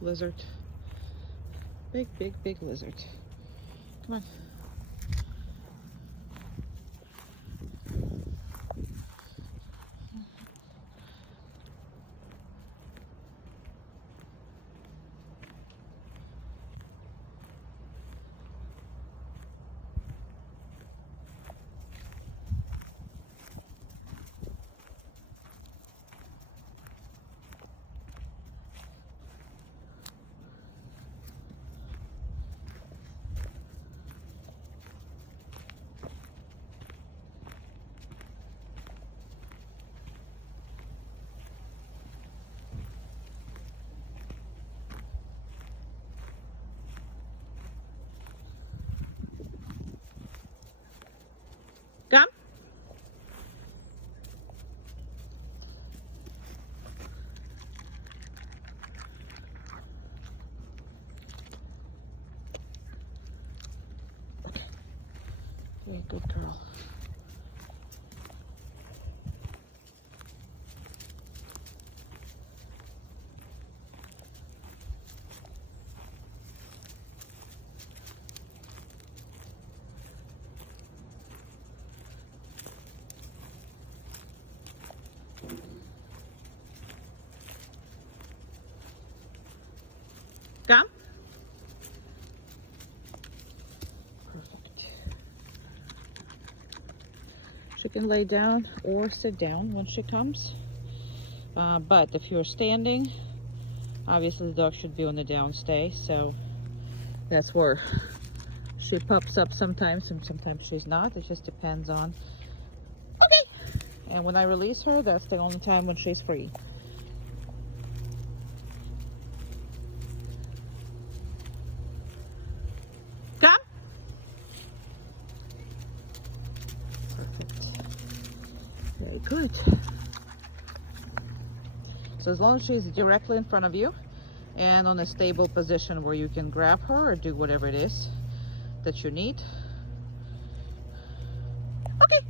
lizard. Big, big, big lizard. Come on. Come. Yeah, good girl. Come. Perfect. She can lay down or sit down when she comes. But if you're standing, obviously the dog should be on the down stay. So that's where she pops up sometimes and sometimes she's not. It just depends on. Okay. And when I release her, that's the only time when she's free. Come. Perfect. Very good. So as long as she's directly in front of you and on a stable position where you can grab her or do whatever it is that you need. Okay.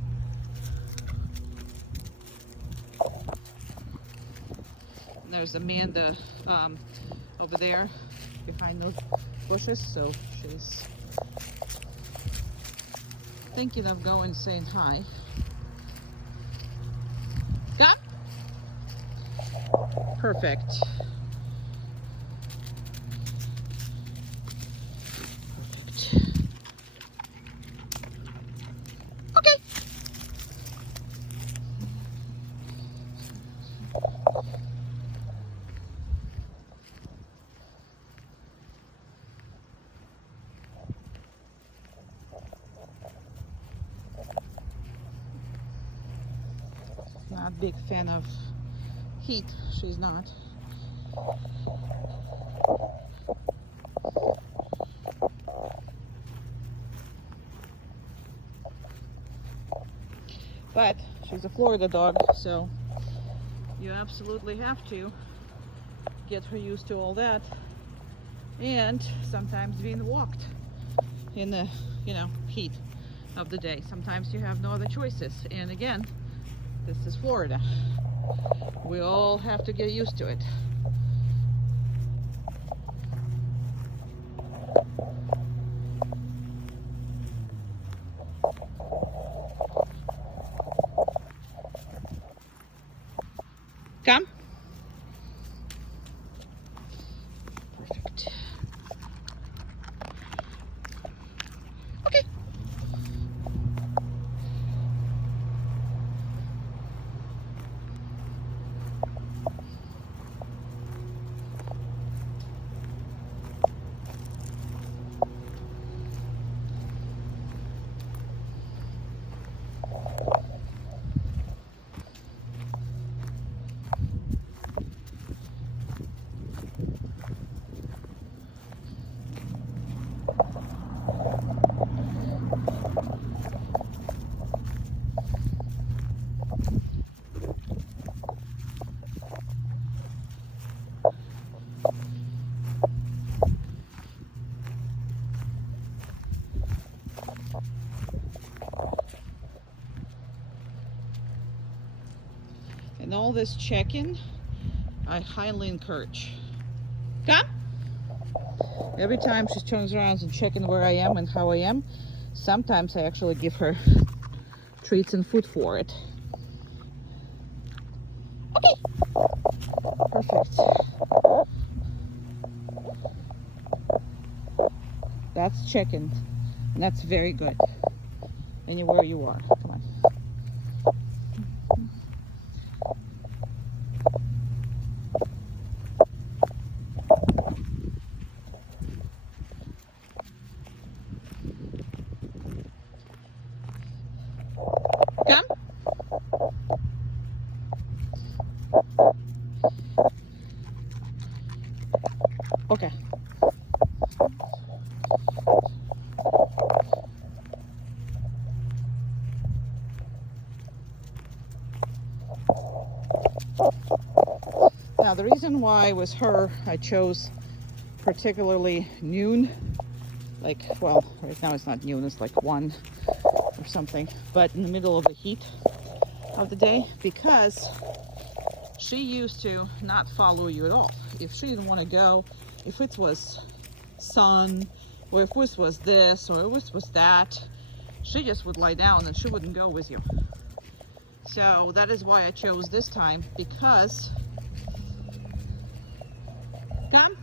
And there's Amanda over there behind those bushes, so she's thinking of going saying hi. Come. Perfect. Perfect. Okay. Not a big fan of heat. She's not. But she's a Florida dog, so you absolutely have to get her used to all that. And sometimes being walked in the, heat of the day. Sometimes you have no other choices. And again, this is Florida. We all have to get used to it. Come. Perfect. Okay. And all this checking, I highly encourage. Come. Every time she turns around and checking where I am and how I am, sometimes I actually give her treats and food for it. Okay. Perfect. That's checking. And that's very good. Anywhere you are. Come on. Come. Okay. Now the reason why was her, I chose particularly noon, like, well, right now it's not noon, it's like 1 or something, but in the middle of the heat of the day, because she used to not follow you at all. If she didn't want to go, if it was sun, or if this was this, or if this was that, she just would lie down and she wouldn't go with you. So that is why I chose this time, because come,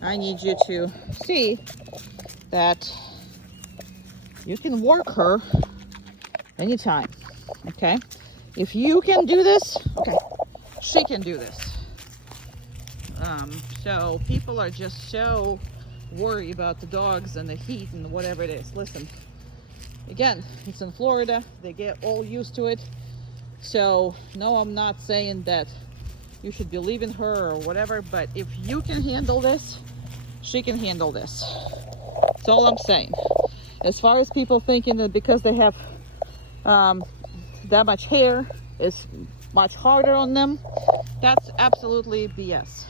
I need you to see that you can work her anytime. Okay, if you can do this, okay, she can do this. So people are just so worried about the dogs and the heat and whatever it is. Listen, again, it's in Florida, they get all used to it. So no, I'm not saying that you should be leaving her or whatever, but if you can handle this, she can handle this. That's all I'm saying. As far as people thinking that because they have that much hair, it's much harder on them, that's absolutely BS.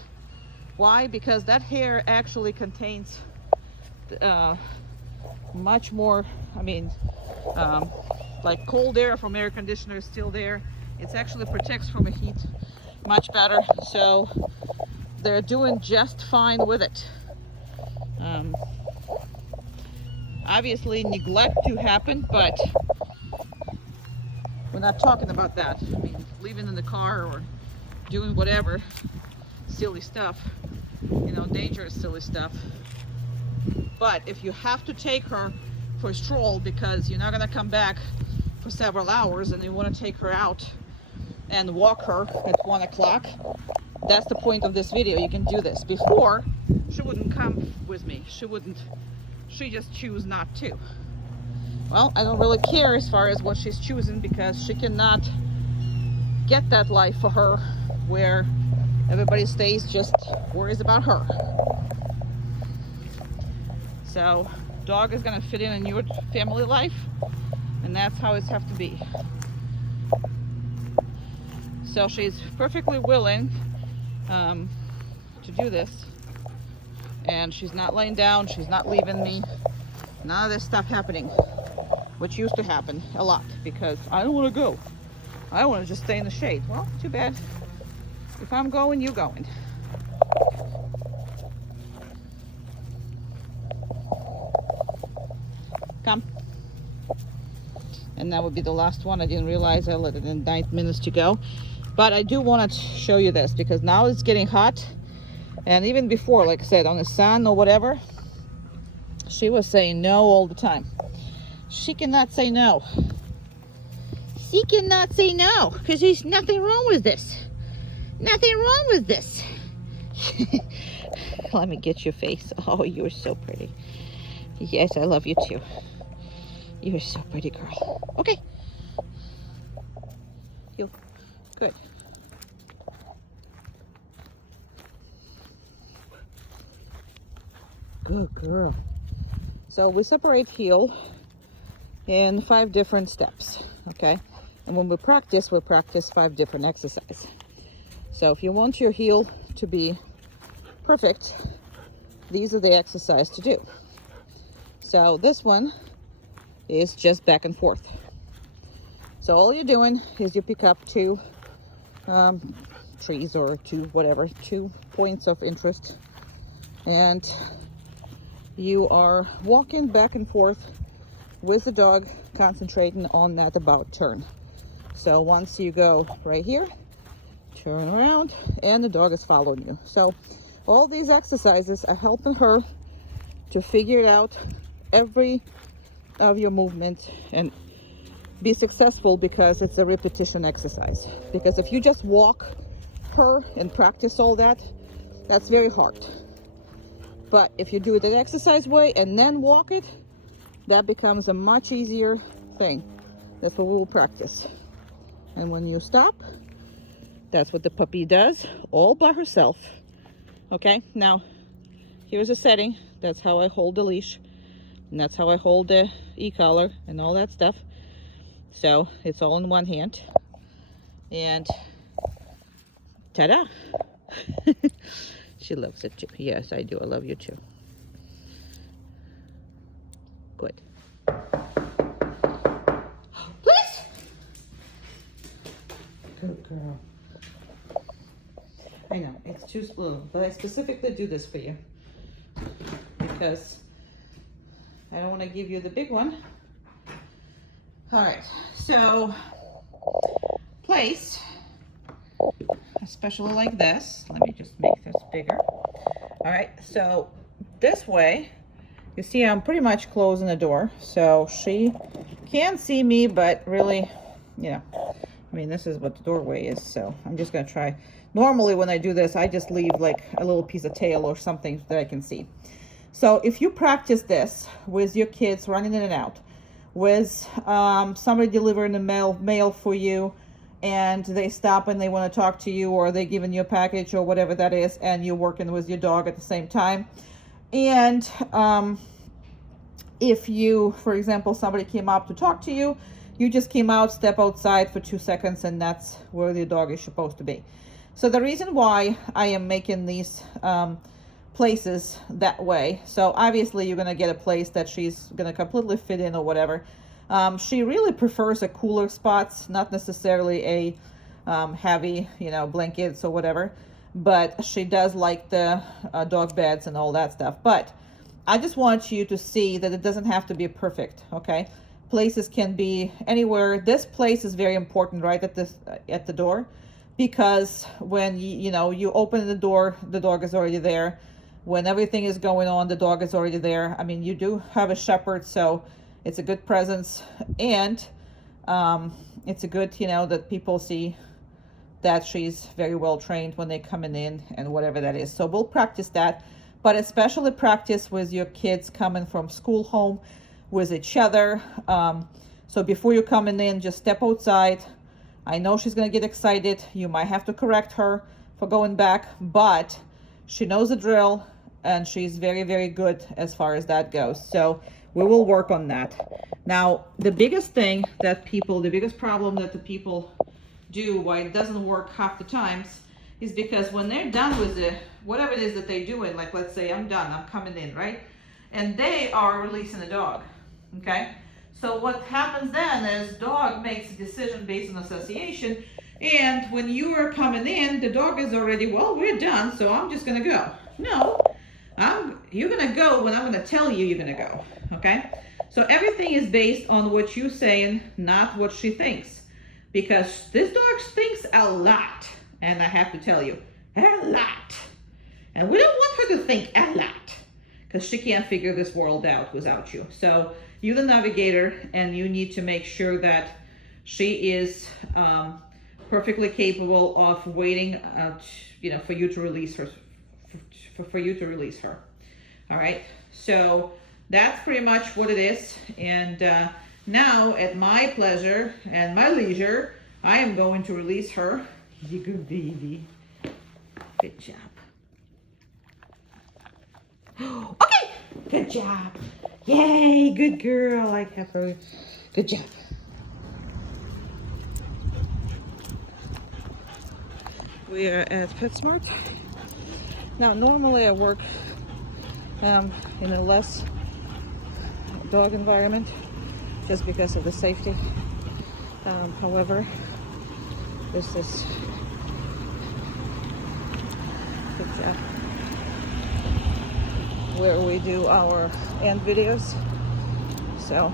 Why? Because that hair actually contains much more, I mean, like cold air from air conditioner is still there. It actually protects from the heat much better. So they're doing just fine with it. Obviously neglect to happen, but we're not talking about that. I mean, leaving in the car or doing whatever silly stuff, you know, dangerous silly stuff. But if you have to take her for a stroll because you're not going to come back for several hours and you want to take her out and walk her at 1 o'clock, that's the point of this video. You can do this. Before, she wouldn't come with me. She just choose not to. Well, I don't really care as far as what she's choosing, because she cannot get that life for her where everybody stays just worries about her. So dog is going to fit in your family life, and that's how it's have to be. So she's perfectly willing to do this, and she's not laying down, she's not leaving me, none of this stuff happening, which used to happen a lot, because I don't want to go, I want to just stay in the shade. Well, too bad. If I'm going, you're going. Come. And that would be the last one. I didn't realize I let it in 9 minutes to go. But I do want to show you this, because now it's getting hot. And even before, like I said, on the sun or whatever, she was saying no all the time. She cannot say no. She cannot say no, because there's nothing wrong with this. Nothing wrong with this. Let me get your face. Oh, you're so pretty. Yes, I love you too. You're so pretty, girl. Okay. You. Good. Good girl. So we separate heel in 5 different steps, okay? And when we practice 5 different exercises. So if you want your heel to be perfect, these are the exercises to do. So this one is just back and forth. So all you're doing is you pick up 2 trees or 2 whatever, 2 points of interest and you are walking back and forth with the dog, concentrating on that about turn. So once you go right here, turn around, and the dog is following you. So all these exercises are helping her to figure it out, every of your movement, and be successful, because it's a repetition exercise. Because if you just walk her and practice all that, that's very hard. But if you do it the exercise way and then walk it, that becomes a much easier thing. That's what we will practice. And when you stop, that's what the puppy does all by herself. Okay, now here's a setting. That's how I hold the leash, and that's how I hold the e-collar and all that stuff. So it's all in one hand, and ta-da. She loves it too. Yes, I do. I love you too. Good. Please. Good girl. I know, it's too blue, but I specifically do this for you because I don't want to give you the big one. All right, so place, especially like this. Let me just make this bigger. All right, so this way, you see I'm pretty much closing the door, so she can see me, but really, you know, I mean, this is what the doorway is, so I'm just gonna try. Normally when I do this, I just leave like a little piece of tail or something that I can see. So if you practice this with your kids running in and out, with somebody delivering the mail for you, and they stop and they want to talk to you, or they're giving you a package or whatever that is, and you're working with your dog at the same time. And if you, for example, somebody came up to talk to you, you just came out, step outside for 2 seconds, and that's where the dog is supposed to be. So the reason why I am making these places that way, so obviously you're going to get a place that she's going to completely fit in or whatever. She really prefers a cooler spots, not necessarily a heavy, you know, blankets or whatever, but she does like the dog beds and all that stuff. But I just want you to see that it doesn't have to be perfect, okay? Places can be anywhere. This place is very important right at the door, because when you open the door, the dog is already there. When everything is going on, the dog is already there. I mean, you do have a shepherd, so it's a good presence, and it's a good, that people see that she's very well trained when they coming in and whatever that is. So we'll practice that, but especially practice with your kids coming from school home with each other. So before you're coming in, just step outside. I know she's going to get excited. You might have to correct her for going back, but she knows the drill, and she's very, very good as far as that goes. So we will work on that. Now, the biggest problem that the people do, why it doesn't work half the times, is because when they're done with whatever it is that they're doing, like let's say I'm done, I'm coming in, right? And they are releasing the dog, okay? So what happens then is dog makes a decision based on association, and when you are coming in, the dog is already, well, we're done, so I'm just gonna go. No, you're gonna go when I'm gonna tell you you're gonna go, okay? So everything is based on what you're saying, not what she thinks. Because this dog thinks a lot, and I have to tell you, a lot. And we don't want her to think a lot, because she can't figure this world out without you. So you're the navigator, and you need to make sure that she is perfectly capable of waiting, for you to release her, for you to release her. All right. So that's pretty much what it is. And now, at my pleasure and my leisure, I am going to release her. You good baby. Good job. Okay. Good job. Yay, good girl. I have her. Good job. We are at PetSmart. Now, normally I work in a less dog environment just because of the safety. However, this is good job. where we do our end videos. So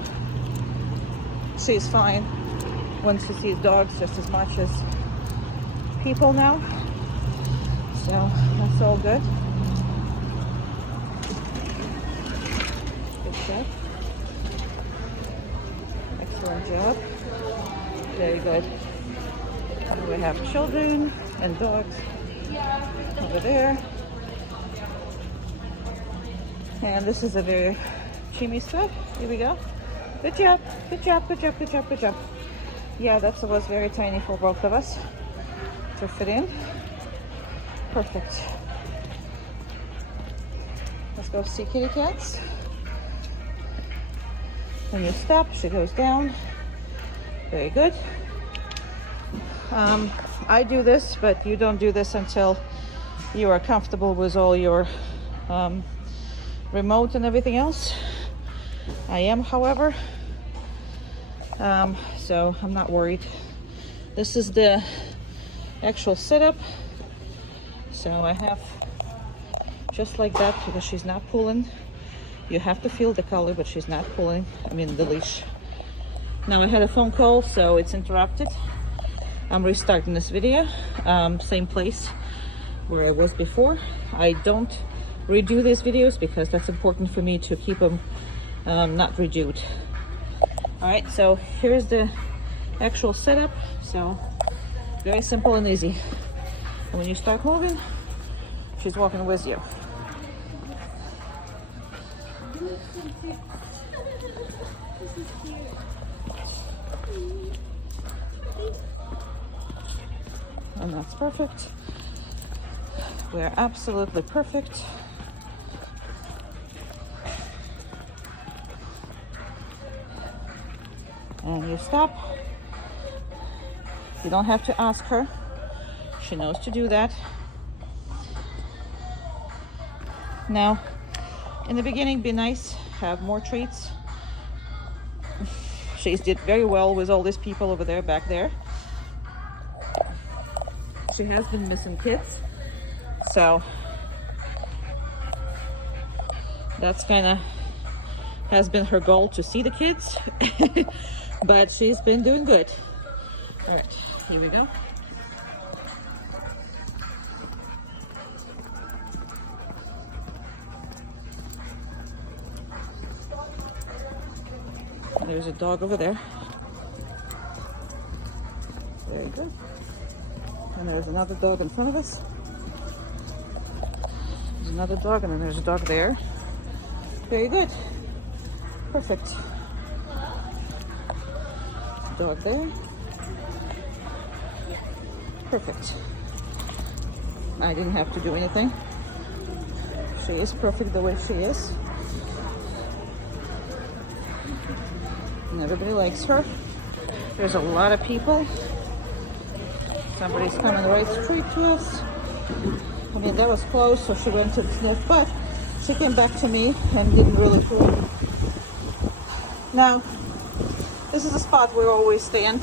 she's fine when she sees dogs just as much as people now. So that's all good. Good job. Excellent job. Very good. And we have children and dogs over there. And this is a very chimmy spot. Here we go. Good job. Good job. Good job. Good job. Good job. Yeah, that was very tiny for both of us to fit in. Perfect. Let's go see kitty cats. When you stop, she goes down. Very good. I do this, but you don't do this until you are comfortable with all your remote and everything else. I am, however, so I'm not worried. This is the actual setup. So I have just like that, because she's not pulling. You have to feel the collar, but she's not pulling. I mean the leash. Now I had a phone call, so it's interrupted. I'm restarting this video. Same place where I was before. I don't redo these videos because that's important for me to keep them not redoed. All right, so here's the actual setup. So very simple and easy. And when you start moving, she's walking with you. And that's perfect. We're absolutely perfect. And you stop. You don't have to ask her. She knows to do that. Now, in the beginning, be nice, have more treats. She did very well with all these people over there, back there. She has been missing kids, so that's kind of has been her goal, to see the kids. But she's been doing good. All right, here we go. There's a dog over there. Very good. And there's another dog in front of us. There's another dog, and then there's a dog there. Very good. Perfect. Dog there. Perfect. I didn't have to do anything. She is perfect the way she is. And everybody likes her. There's a lot of people. Somebody's coming right straight to us. I mean, that was close, so she went to the sniff, but she came back to me and didn't really pull. Now, this is a spot where we always stand.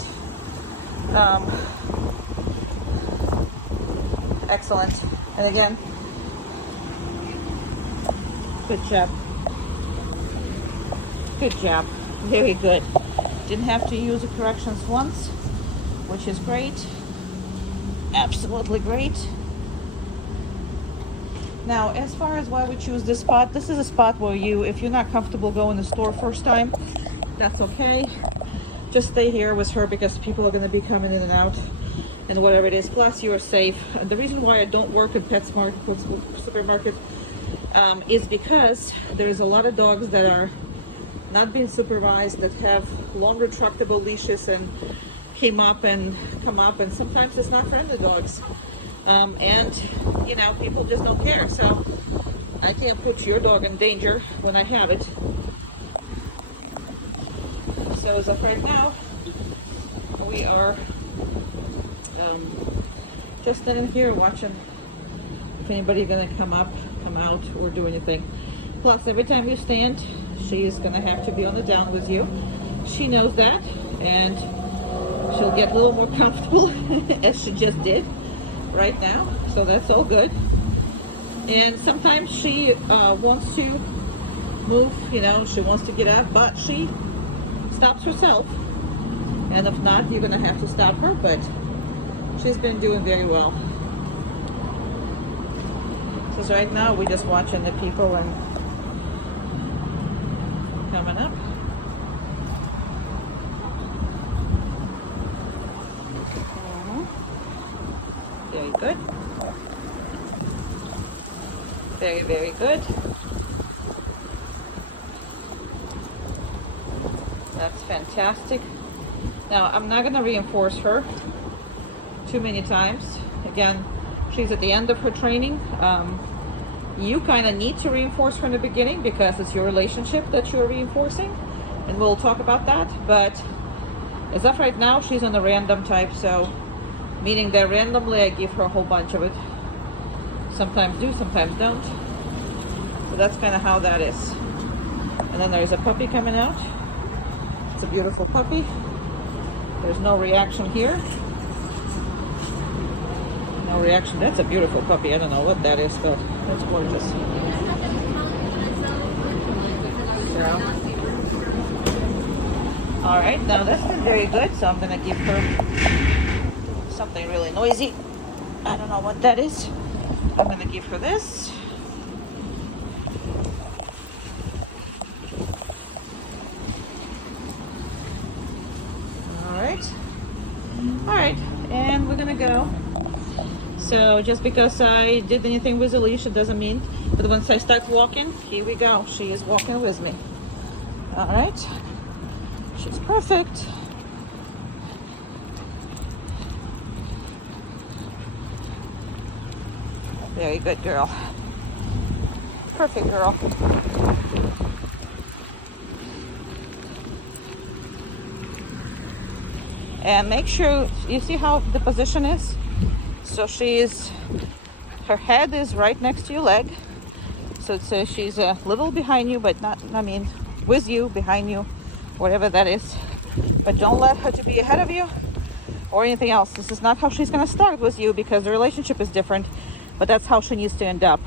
Excellent. And again, good job. Good job. Very good. Didn't have to use the corrections once, which is great. Absolutely great. Now, as far as why we choose this spot, this is a spot where if you're not comfortable going to the store first time, that's okay. Just stay here with her, because people are going to be coming in and out and whatever it is. Plus, you are safe. And the reason why I don't work in supermarket is because there's a lot of dogs that are not being supervised, that have long retractable leashes and come up, and sometimes it's not friendly dogs. And you know, people just don't care. So I can't put your dog in danger when I have it. So as of right now, we are just standing here watching if anybody's gonna come up, come out, or do anything. Plus, every time you stand, she's gonna have to be on the down with you. She knows that, and she'll get a little more comfortable as she just did right now. So that's all good. And sometimes she wants to move, you know, she wants to get up, but she stops herself. And if not, you're gonna have to stop her, but she's been doing very well. So right now we're just watching the people and coming up. Very good. Very, very good. That's fantastic. Now, I'm not going to reinforce her too many times. Again, she's at the end of her training. You kind of need to reinforce her in the beginning because it's your relationship that you're reinforcing. And we'll talk about that. But as of right now, she's on the random type. So, meaning that randomly I give her a whole bunch of it. Sometimes do, sometimes don't. So that's kind of how that is. And then there's a puppy coming out. It's a beautiful puppy. There's no reaction here. No reaction. That's a beautiful puppy. I don't know what that is, but that's gorgeous. So, all right, now that's been very good. So I'm gonna give her something really noisy. I don't know what that is. I'm gonna give her this. All right, and we're gonna go. So just because I did anything with the leash, it doesn't mean, but once I start walking, here we go. She is walking with me. All right, she's perfect. Very good girl. Perfect girl. And make sure you see how the position is. So her head is right next to your leg. So she's a little behind you, but not, I mean, with you, behind you, whatever that is. But don't let her to be ahead of you or anything else. This is not how she's gonna start with you because the relationship is different, but that's how she needs to end up.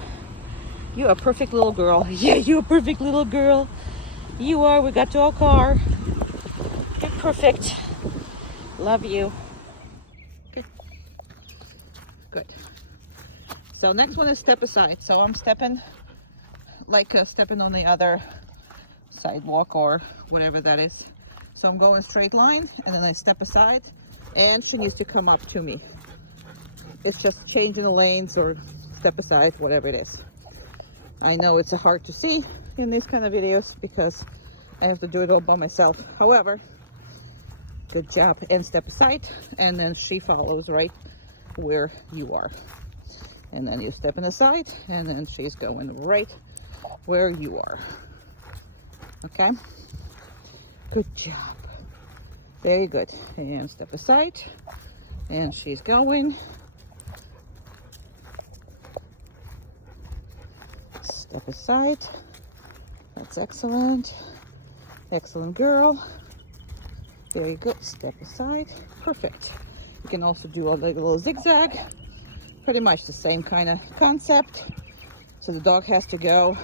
You're a perfect little girl. Yeah, you're a perfect little girl. You are. We got to our car. You're perfect. Love you. Good. Good. So next one is step aside. So I'm stepping like stepping on the other sidewalk or whatever that is. So I'm going straight line and then I step aside and she needs to come up to me. It's just changing the lanes or step aside, whatever it is. I know it's hard to see in these kind of videos because I have to do it all by myself. However, good job. And step aside and then she follows right where you are. And then you step in the side and then she's going right where you are. Okay? Good job. Very good. And step aside and she's going. Step aside. That's excellent. Excellent girl. Very good. Step aside. Perfect. You can also do a little zigzag. Pretty much the same kind of concept. So the dog has to go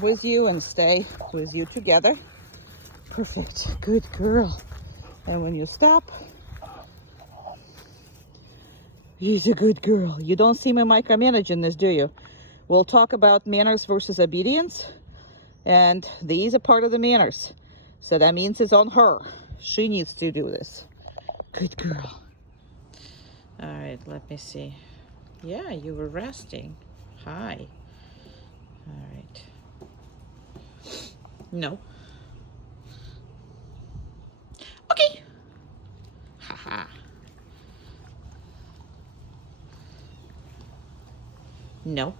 with you and stay with you together. Perfect. Good girl. And when you stop, she's a good girl. You don't see me micromanaging this, do you? We'll talk about manners versus obedience. And these are part of the manners. So that means it's on her. She needs to do this. Good girl. All right, let me see. Yeah, you were resting. Hi. All right. No. Okay. Haha. No.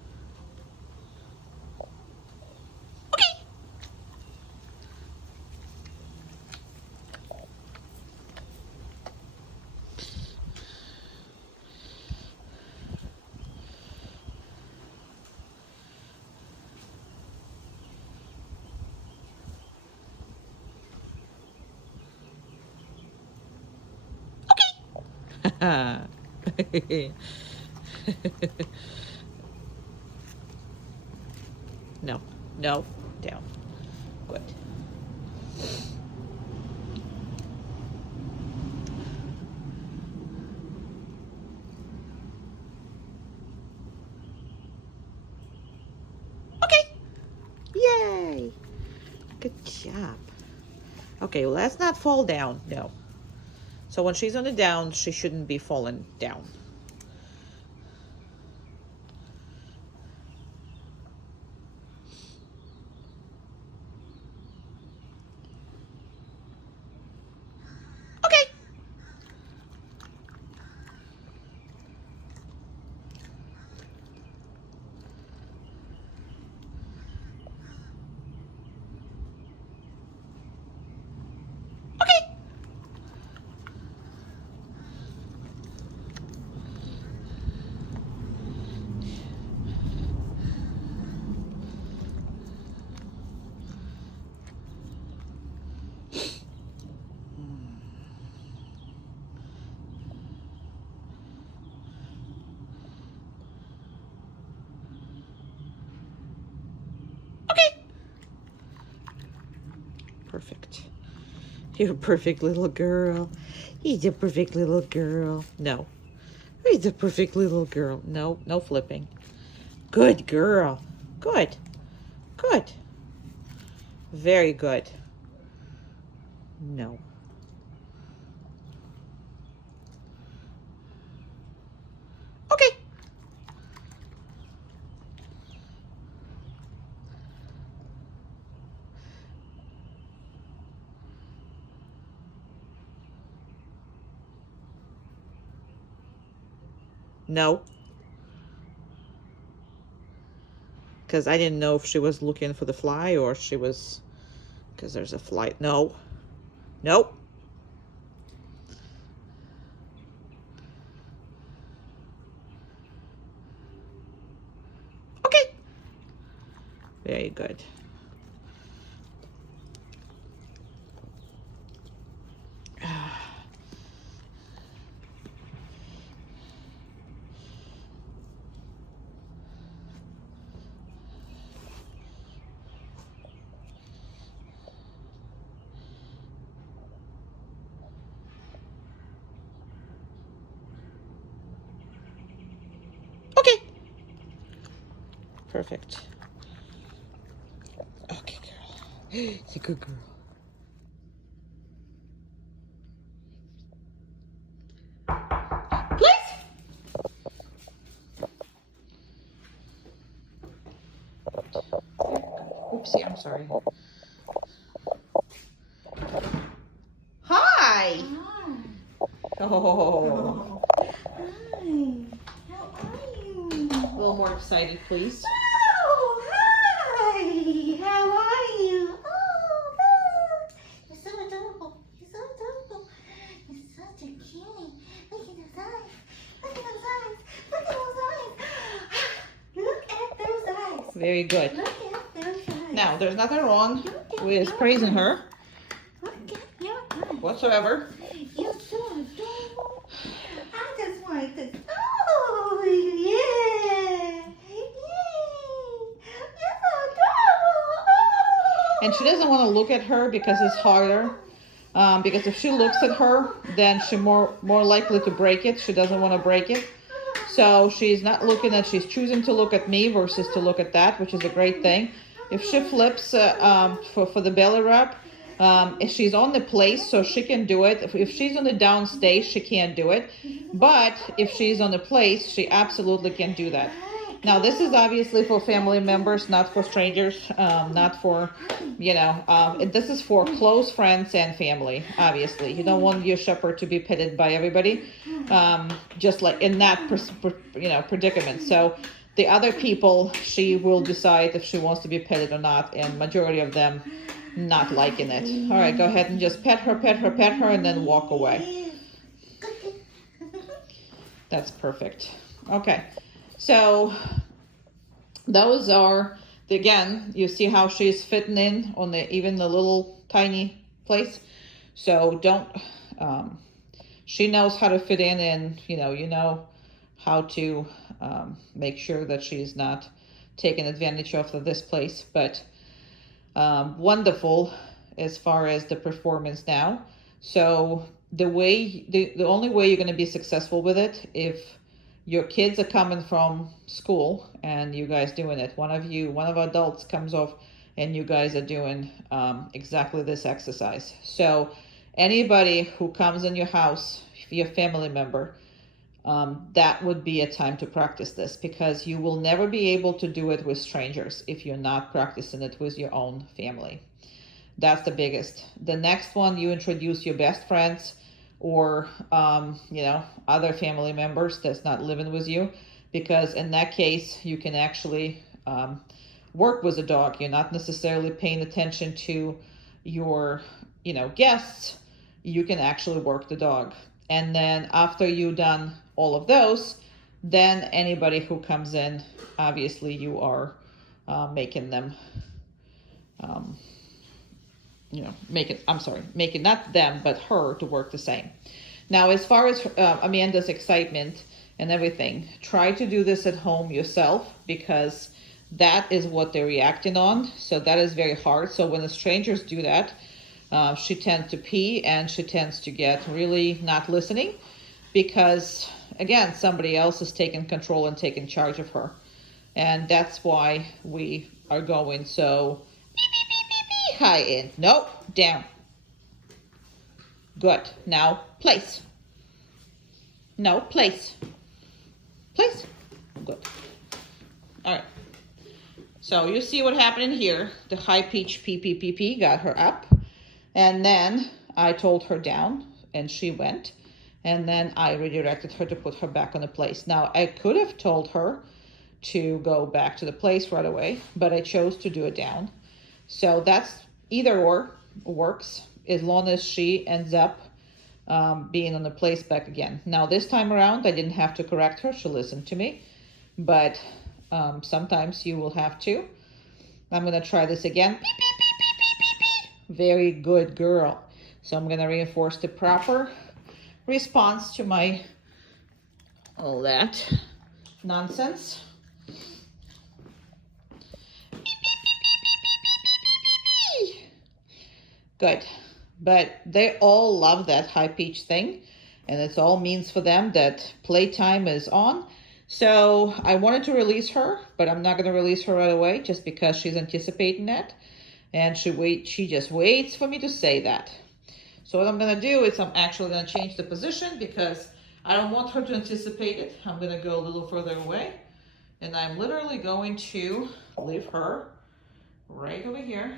No, no, down. Good. Okay. Yay. Good job. Okay, well, let's not fall down. No. So when she's on the down, she shouldn't be falling down. Okay. Okay. Okay. Perfect. You're a perfect little girl. He's a perfect little girl. No. He's a perfect little girl. No, no flipping. Good girl. Good. Good. Very good. No. Okay. No. Because I didn't know if she was looking for the fly or she was... Because there's a fly. No. Nope. Okay. Very good. Okay. Perfect. Okay, girl. It's a good girl. Please. Oopsie, I'm sorry. Hi. Hi. Oh. Hi. How are you? A little more excited, please. Oh, hi. How are you? Oh, look. You're so adorable. You're so adorable. You're such a cutie. Look at those eyes. Look at those eyes. Look at those eyes. Look at those eyes. Very good. Look at those eyes. Now, there's nothing wrong with praising her Look at your eyes. whatsoever. You're so adorable. I just wanted to. Oh, yeah. Yay. You're so adorable. Oh. And she doesn't want to look at her because it's harder. Because if she looks at her, then she's more likely to break it. She doesn't want to break it. So she's not looking at, she's choosing to look at me versus to look at that, which is a great thing. If she flips for the belly rub, if she's on the place, so she can do it. If she's on the down stage, she can't do it. But if she's on the place, she absolutely can do that. Now, this is obviously for family members, not for strangers, not for, this is for close friends and family, obviously. You don't want your shepherd to be petted by everybody, just like in that, predicament. So the other people, she will decide if she wants to be petted or not, and majority of them not liking it. All right, go ahead and just pet her, and then walk away. That's perfect. Okay. So those are, again, you see how she's fitting in on even the little tiny place. So don't, she knows how to fit in, and you know how to make sure that she's not taken advantage of this place, but wonderful as far as the performance now. So the only way you're going to be successful with it, if your kids are coming from school and you guys doing it, one of our adults comes off and you guys are doing exactly this exercise. So anybody who comes in your house, if you're a family member, that would be a time to practice this, because you will never be able to do it with strangers if you're not practicing it with your own family. That's the biggest. The next one, you introduce your best friends or other family members that's not living with you, because in that case you can actually work with a dog. You're not necessarily paying attention to your guests. You can actually work the dog. And then after you've done all of those, then anybody who comes in, obviously you are making them making not them, but her to work the same. Now, as far as Amanda's excitement and everything, try to do this at home yourself, because that is what they're reacting on. So that is very hard. So when the strangers do that, she tends to pee and she tends to get really not listening, because again, somebody else is taking control and taking charge of her. And that's why we are going so high in. Nope, down. Good. Now place. No, place. Place. Good. All right. So you see what happened here. The high pitch pee got her up. And then I told her down and she went. And then I redirected her to put her back on the place. Now I could have told her to go back to the place right away, but I chose to do it down. So that's either or works, as long as she ends up being on the place back again. Now this time around, I didn't have to correct her. She listened to me, but sometimes you will have to. I'm going to try this again. Beep, beep, beep, beep, beep, beep, beep. Very good girl. So I'm going to reinforce the proper response to my all that nonsense. Good. But they all love that high pitch thing, and it all means for them that playtime is on. So I wanted to release her, but I'm not going to release her right away just because she's anticipating that. And she just waits for me to say that. So what I'm going to do is I'm actually going to change the position, because I don't want her to anticipate it. I'm going to go a little further away, and I'm literally going to leave her right over here.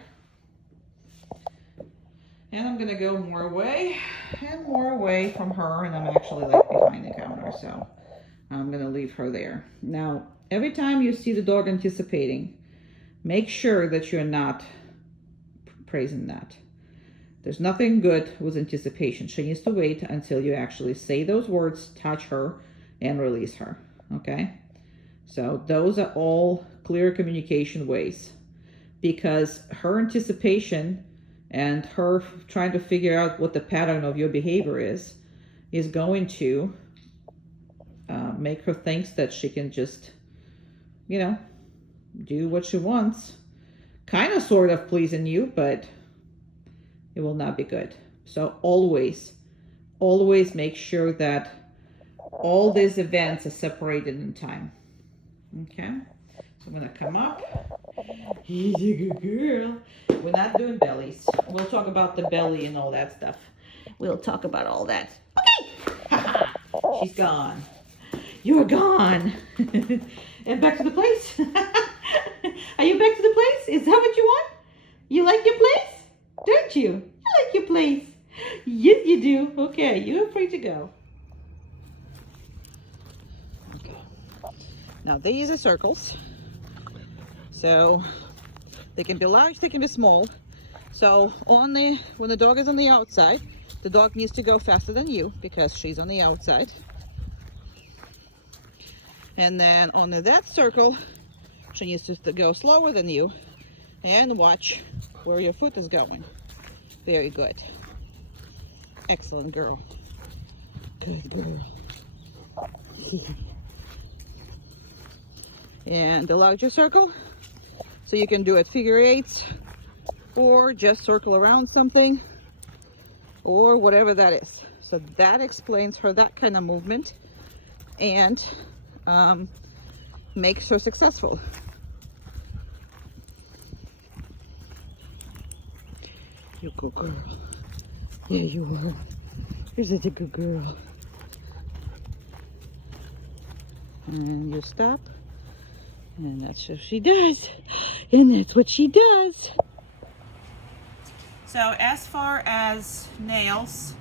And I'm gonna go more away and more away from her, and I'm actually like behind the counter, so I'm gonna leave her there. Now, every time you see the dog anticipating, make sure that you're not praising that. There's nothing good with anticipation. She needs to wait until you actually say those words, touch her, and release her, okay? So those are all clear communication ways, because her anticipation and her trying to figure out what the pattern of your behavior is going to make her think that she can just, do what she wants. Kind of sort of pleasing you, but it will not be good. So always make sure that all these events are separated in time. Okay? So I'm going to come up. He's a good girl. We're not doing bellies. We'll talk about the belly and all that stuff. We'll talk about all that. Okay. She's gone. You're gone. And back to the place. Are you back to the place? Is that what you want? You like your place? Don't you? You like your place. Yes, you do. Okay, you're free to go. Okay. Now these are circles. So they can be large, they can be small. So when the dog is on the outside, the dog needs to go faster than you because she's on the outside. And then on that circle, she needs to go slower than you, and watch where your foot is going. Very good. Excellent girl. Good girl. and the larger circle. So you can do it figure eights, or just circle around something, or whatever that is. So that explains her that kind of movement, and makes her successful. You good girl. Yeah, you are. You're such a good girl. And you stop. And that's what she does. And that's what she does. So as far as nails,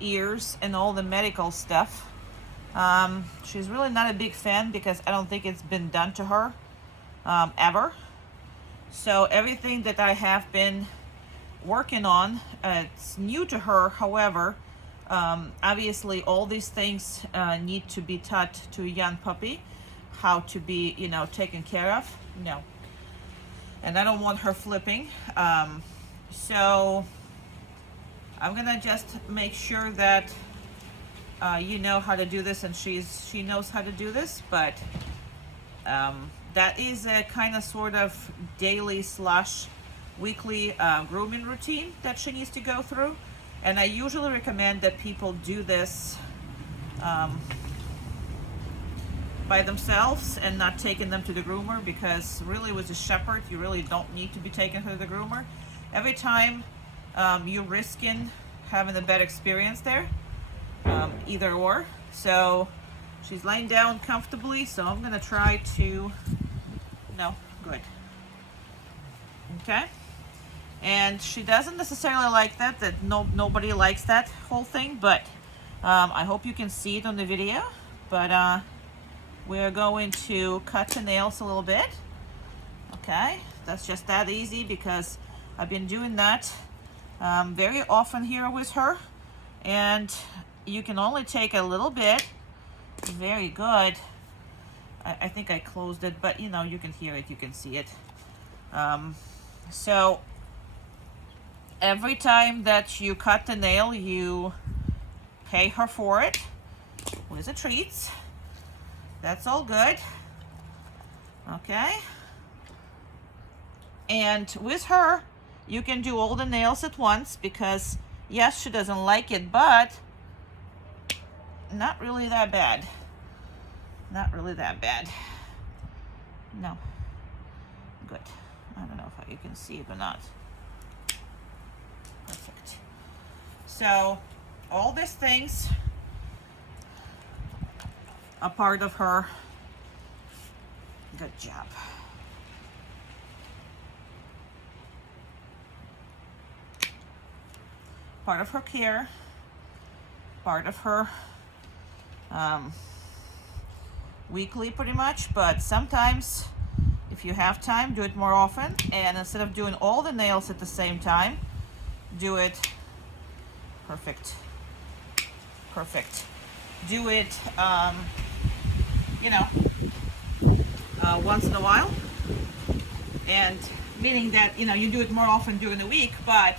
ears, and all the medical stuff, she's really not a big fan because I don't think it's been done to her ever. So everything that I have been working on, it's new to her. However, obviously all these things need to be taught to a young puppy, how to be, you know, taken care of. No, and I don't want her flipping. So I'm gonna just make sure that you know how to do this, and she knows how to do this. But that is a kind of sort of daily slash weekly grooming routine that she needs to go through. And I usually recommend that people do this by themselves and not taking them to the groomer, because really with a shepherd you really don't need to be taking her to the groomer. Every time you're risking having a bad experience there, either or. So she's laying down comfortably, so I'm gonna try to, no, good. Okay. And she doesn't necessarily like that, nobody likes that whole thing, but I hope you can see it on the video. But we're going to cut the nails a little bit. Okay, that's just that easy because I've been doing that very often here with her, and you can only take a little bit. Very good. I think I closed it, but you know, you can hear it, you can see it. So every time that you cut the nail, you pay her for it with the treats. That's all good. Okay. And with her, you can do all the nails at once because yes, she doesn't like it, but not really that bad. Not really that bad. No. Good. I don't know if you can see it or not. Perfect. So all these things are part of her. Good job. Part of her care, part of her weekly pretty much, but sometimes if you have time, do it more often, and instead of doing all the nails at the same time, do it perfect. Do it you know, once in a while, and meaning that, you know, you do it more often during the week, but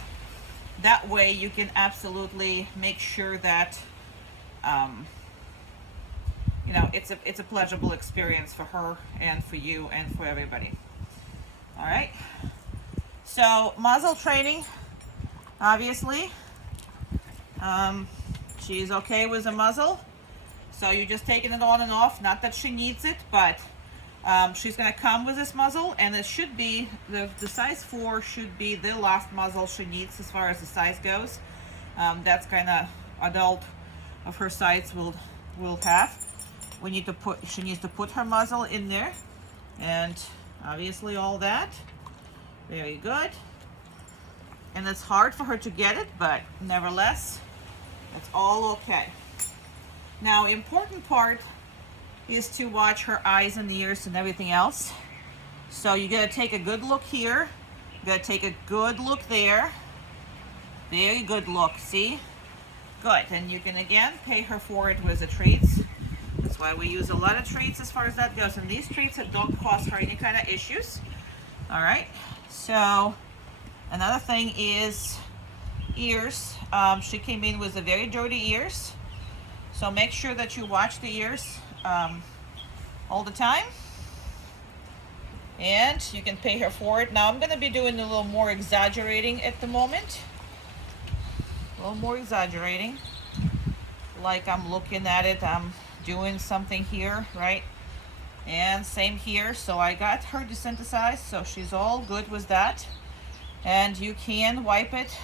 that way you can absolutely make sure that you know, it's a pleasurable experience for her and for you and for everybody. All right, so muzzle training, obviously she's okay with the muzzle, so you're just taking it on and off. Not that she needs it, but she's gonna come with this muzzle, and it should be the size 4 should be the last muzzle she needs as far as the size goes. That's kind of adult of her size will have. She needs to put her muzzle in there, and obviously all that. Very good. And it's hard for her to get it, but nevertheless, it's all okay. Now, important part is to watch her eyes and ears and everything else. So you gotta take a good look here. You gotta take a good look there. Very good look, see? Good, and you can again pay her for it with the treats. That's why we use a lot of treats as far as that goes. And these treats that don't cause her any kind of issues. All right, so another thing is ears. She came in with a very dirty ears. So make sure that you watch the ears all the time. and you can pay her for it. Now I'm gonna be doing a little more exaggerating at the moment. A little more exaggerating. Like I'm looking at it, I'm doing something here, right? And same here. So I got her desensitized, so she's all good with that. And you can wipe it.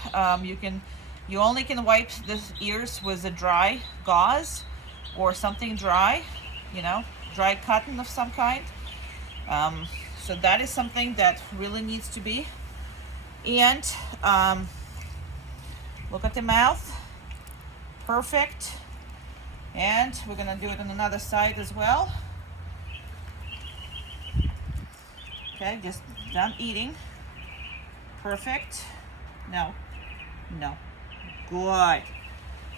You only can wipe the ears with a dry gauze or something dry, you know, dry cotton of some kind. So that is something that really needs to be. And look at the mouth, perfect. And we're gonna do it on another side as well. Okay, just done eating. Perfect. No, no, good,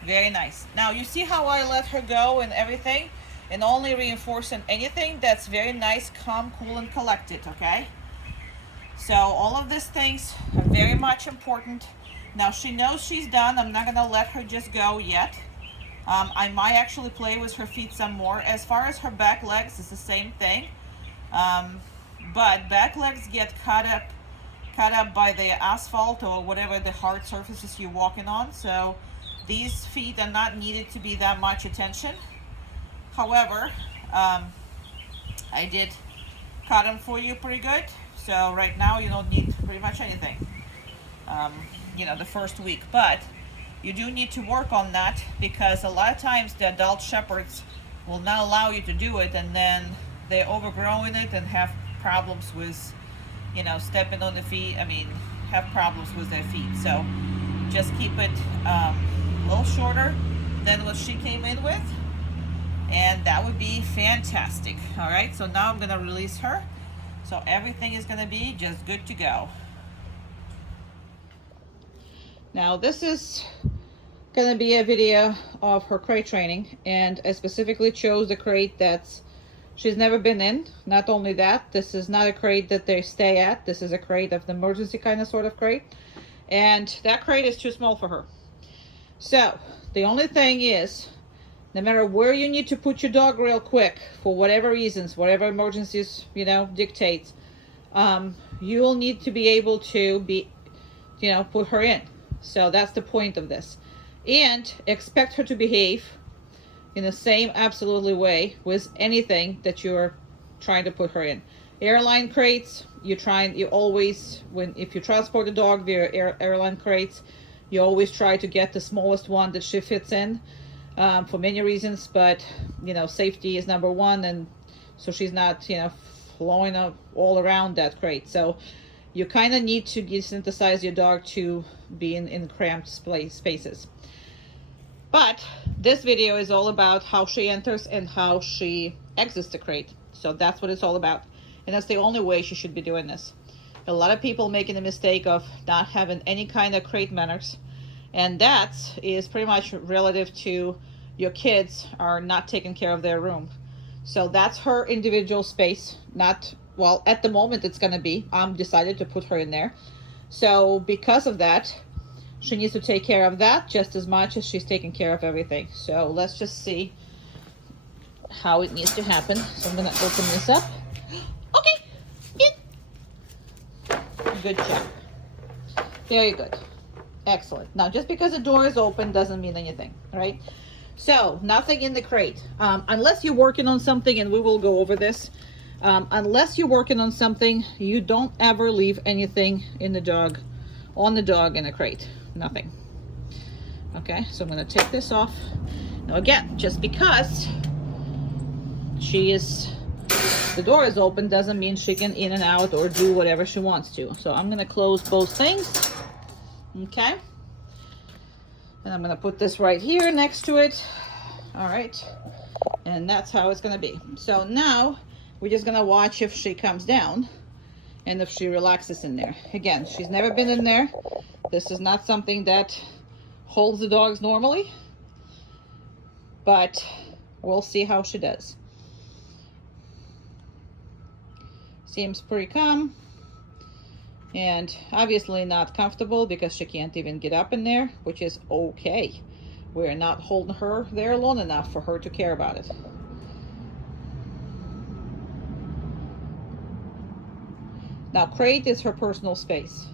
very nice. Now you see how I let her go and everything, and only reinforcing anything that's very nice, calm, cool, and collected. Okay, so all of these things are very much important. Now she knows she's done. I'm not gonna let her just go yet. I might actually play with her feet some more. As far as her back legs, it's the same thing, but back legs get cut up by the asphalt or whatever the hard surfaces you're walking on. So these feet are not needed to be that much attention. However, I did cut them for you pretty good. So right now you don't need pretty much anything, you know, the first week. But you do need to work on that, because a lot of times the adult shepherds will not allow you to do it, and then they overgrow in it and have problems with, you know, stepping on the feet. I mean, have problems with their feet. So just keep it a little shorter than what she came in with, and that would be fantastic. All right, so now I'm gonna release her, so everything is gonna be just good to go. Now this is gonna be a video of her crate training, and I specifically chose the crate that's she's never been in. Not only that, this is not a crate that they stay at. This is a crate of the emergency kind of sort of crate. And that crate is too small for her. So the only thing is, no matter where you need to put your dog real quick, for whatever reasons, whatever emergencies, you know, dictates, you'll need to be able to be, you know, put her in. So that's the point of this. And expect her to behave in the same absolutely way with anything that you're trying to put her in. Airline crates, you always, if you transport a dog via airline crates, you always try to get the smallest one that she fits in, for many reasons, but you know, safety is number one, and so she's not, you know, flowing up all around that crate. So you kind of need to desynthesize your dog to be in cramped spaces. But this video is all about how she enters and how she exits the crate. So that's what it's all about. And that's the only way she should be doing this. A lot of people making the mistake of not having any kind of crate manners. And that is pretty much relative to your kids are not taking care of their room. So that's her individual space. Not, well, at the moment it's going to be. I'm decided to put her in there. So because of that, she needs to take care of that just as much as she's taking care of everything. So let's just see how it needs to happen. So I'm going to open this up. Okay, in. Good job. Very good. Excellent. Now, just because the door is open doesn't mean anything, right? So nothing in the crate. Unless you're working on something, and we will go over this. Unless you're working on something, you don't ever leave anything in the dog, on the dog in a crate. Nothing. Okay, so I'm going to take this off. Now again, just because the door is open doesn't mean she can in and out or do whatever she wants to. So I'm going to close both things. Okay. And I'm going to put this right here next to it. All right. And that's how it's going to be. So now we're just going to watch if she comes down and if she relaxes in there. Again, she's never been in there. This is not something that holds the dogs normally, but we'll see how she does. Seems pretty calm, and obviously not comfortable because she can't even get up in there, which is okay. We're not holding her there long enough for her to care about it. Now, crate is her personal space.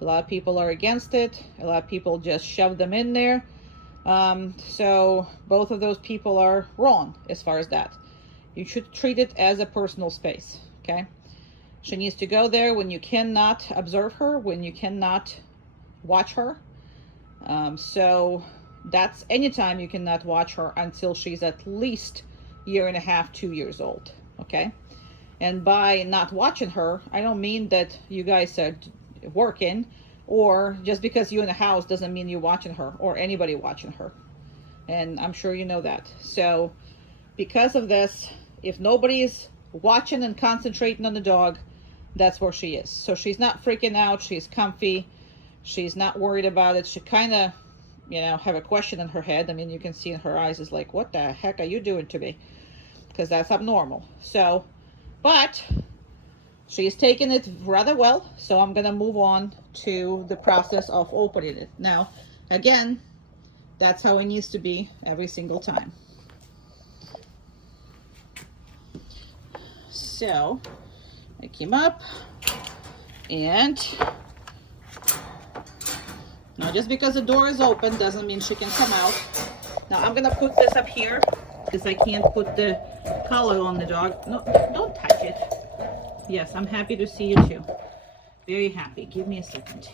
A lot of people are against it. A lot of people just shove them in there. So both of those people are wrong as far as that. You should treat it as a personal space, okay? She needs to go there when you cannot observe her, when you cannot watch her. So that's anytime you cannot watch her until she's at least 1.5 to 2 years old, okay? And by not watching her, I don't mean that you guys are working, or just because you're in the house doesn't mean you're watching her or anybody watching her. And I'm sure you know that. So because of this, if nobody's watching and concentrating on the dog, that's where she is. So she's not freaking out. She's comfy. She's not worried about it. She kind of, have a question in her head. I mean, you can see in her eyes is like, what the heck are you doing to me? Because that's abnormal. So, but she's taking it rather well. So I'm going to move on to the process of opening it. Now, again, that's how it needs to be every single time. So I came up, and now just because the door is open doesn't mean she can come out. Now I'm gonna put this up here because I can't put the collar on the dog. No, don't touch it. Yes, I'm happy to see you too. Very happy. Give me a second.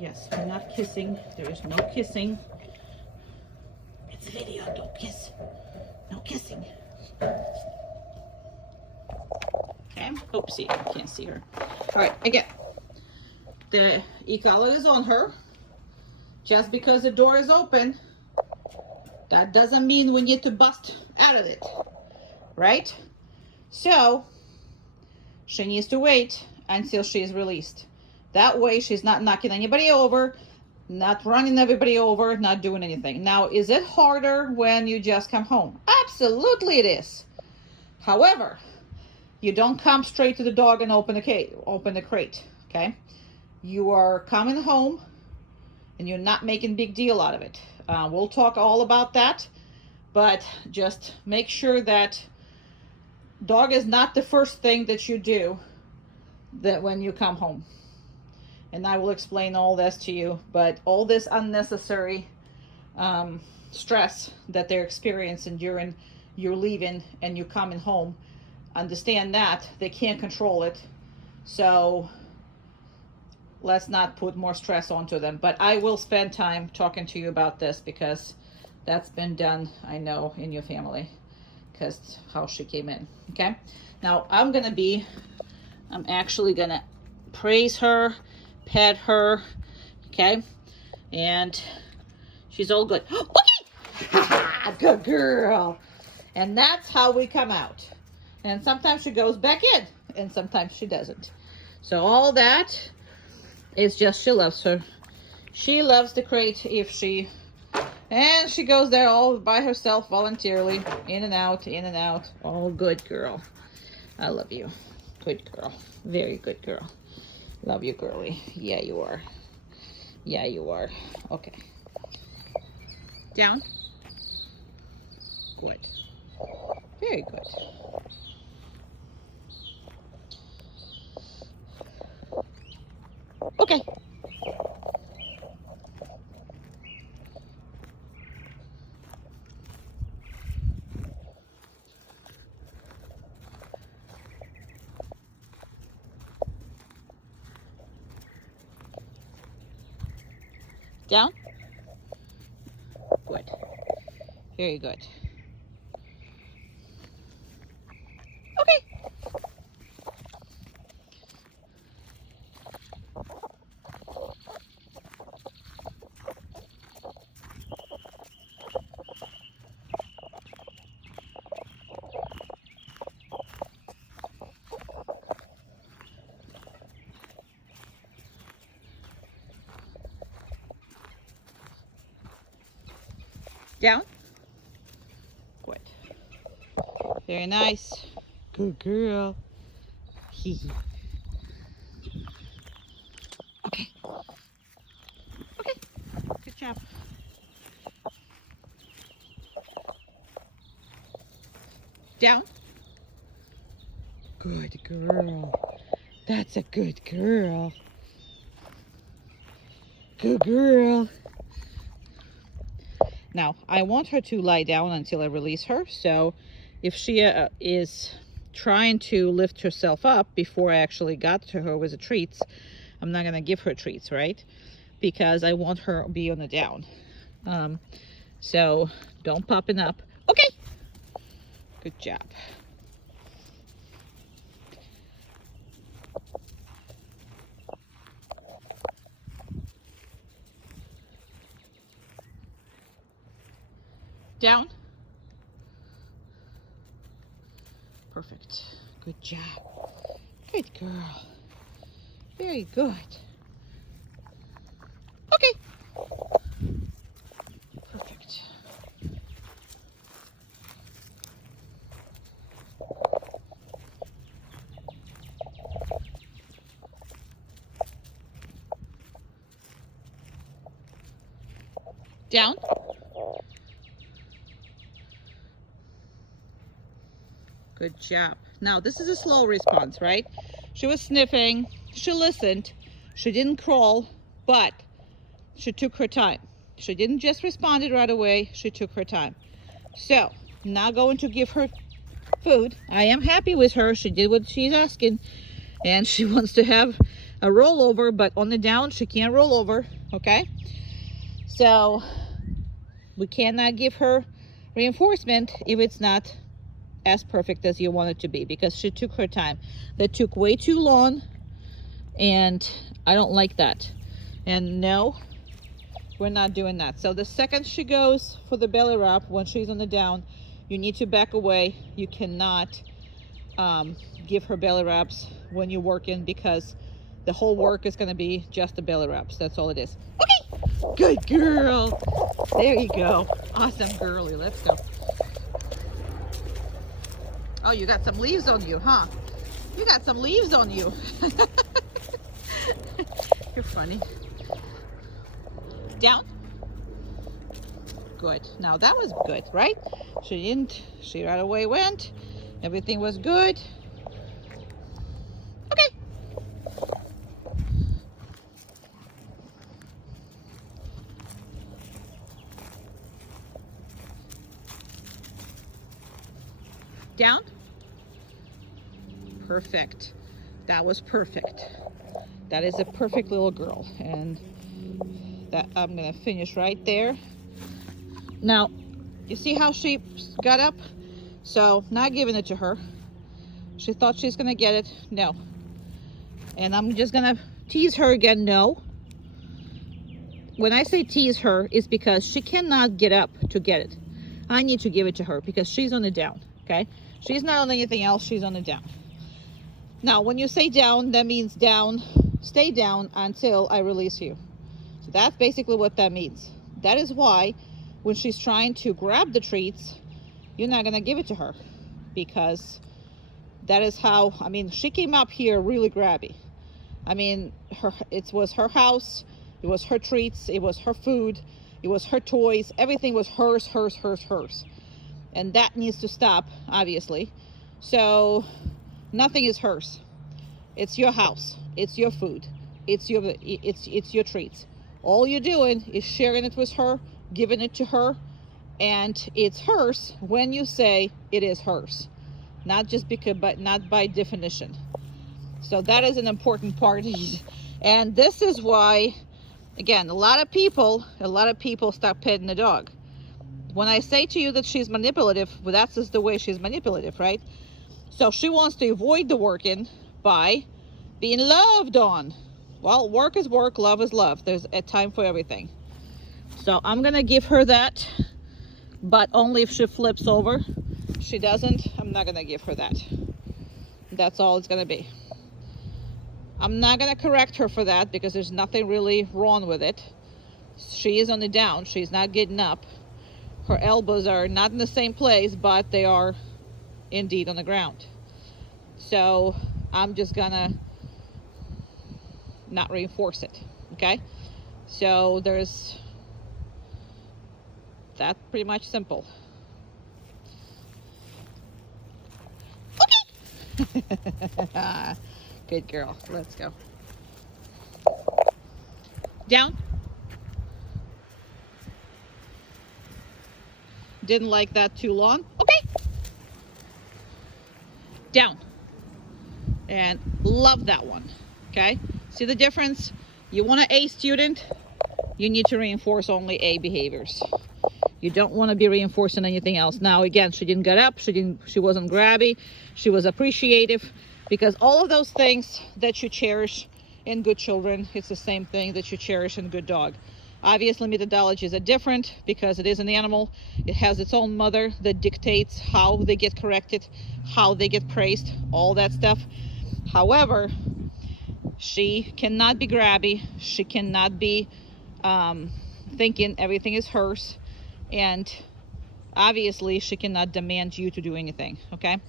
Yes, we're not kissing. There is no kissing. It's a video. Don't kiss. No kissing. Okay. Oopsie. I can't see her. All right. Again, the e-collar is on her. Just because the door is open, that doesn't mean we need to bust out of it, right? So she needs to wait until she is released. That way she's not knocking anybody over, not running everybody over, not doing anything. Now, is it harder when you just come home? Absolutely it is. However, you don't come straight to the dog and open the crate, okay? You are coming home and you're not making big deal out of it. We'll talk all about that, but just make sure that dog is not the first thing that you do that when you come home. And I will explain all this to you, but all this unnecessary stress that they're experiencing during you're leaving and you're coming home, understand that they can't control it. So let's not put more stress onto them. But I will spend time talking to you about this because that's been done, I know, in your family, because how she came in. Okay, now I'm actually gonna praise her, pet her, okay, and she's all good. Okay, good girl. And that's how we come out. And sometimes she goes back in and sometimes she doesn't. So all that is just she loves her. She loves the crate and she goes there all by herself voluntarily, in and out, in and out. Oh, good girl. I love you. Good girl. Very good girl. Love you, girly. Yeah, you are. Yeah, you are. Okay. Down. Good. Very good. Okay. Down. Good. Very good. Okay. Down. Good. Very nice. Good girl. Hee hee. Okay. Okay. Good job. Down. Good girl. That's a good girl. Good girl. Now, I want her to lie down until I release her. So if she is trying to lift herself up before I actually got to her with the treats, I'm not going to give her treats, right? Because I want her to be on the down. So don't popping up. Okay. Good job. Down. Perfect. Good job. Good girl. Very good. Okay. Perfect. Down. Good job. Now, this is a slow response, right? She was sniffing. She listened. She didn't crawl, but she took her time. She didn't just respond right away. She took her time. So, now going to give her food. I am happy with her. She did what she's asking. And she wants to have a rollover, but on the down, she can't roll over. Okay? So, we cannot give her reinforcement if it's not as perfect as you want it to be, because she took her time. That took way too long, and I don't like that. And no, we're not doing that. So the second she goes for the belly rub, when she's on the down, you need to back away. You cannot give her belly rubs when you're working, because the whole work is going to be just the belly rubs. That's all it is. Okay, good girl. There you go. Awesome girly. Let's go. Oh, you got some leaves on you, huh? You got some leaves on you. You're funny. Down. Good. Now that was good, right? She right away went. Everything was good. Okay. Down. Perfect. That was perfect. That is a perfect little girl. And that I'm gonna finish right there. Now, you see how she got up? So, not giving it to her. She thought she's gonna get it. No. And I'm just gonna tease her again. No. When I say tease her, it's because she cannot get up to get it. I need to give it to her because she's on the down. Okay? She's not on anything else. She's on the down. Now, when you say down, that means down. Stay down until I release you. So that's basically what that means. That is why when she's trying to grab the treats, you're not going to give it to her, because that is how, I mean, she came up here really grabby. I mean, it was her house, it was her treats, it was her food, it was her toys, everything was hers, hers, hers, hers. And that needs to stop, obviously. So nothing is hers. It's your house, it's your food, it's your treats. All you're doing is sharing it with her, giving it to her, and it's hers when you say it is hers, not just because, but not by definition. So that is an important part. And this is why, again, a lot of people start petting the dog. When I say to you that she's manipulative, well, that's just the way she's manipulative, right? So she wants to avoid the working by being loved on. Well, work is work, love is love. There's a time for everything. So I'm gonna give her that, but only if she flips over. If she doesn't, I'm not gonna give her that. That's all it's gonna be. I'm not gonna correct her for that because there's nothing really wrong with it. She is on the down, she's not getting up. Her elbows are not in the same place, but they are indeed on the ground. So I'm just gonna not reinforce it, okay? So that's pretty much simple. Okay. Good girl. Let's go. Down. Didn't like that too long. Okay. Down. And love that one. Okay. See the difference? You want an A student, you need to reinforce only A behaviors. You don't want to be reinforcing anything else. Now again, she didn't get up, she wasn't grabby, she was appreciative, because all of those things that you cherish in good children, it's the same thing that you cherish in good dog. Obviously methodologies are different because it is an animal. It has its own mother that dictates how they get corrected, how they get praised, all that stuff. However, she cannot be grabby. She cannot be thinking everything is hers. And obviously she cannot demand you to do anything, okay?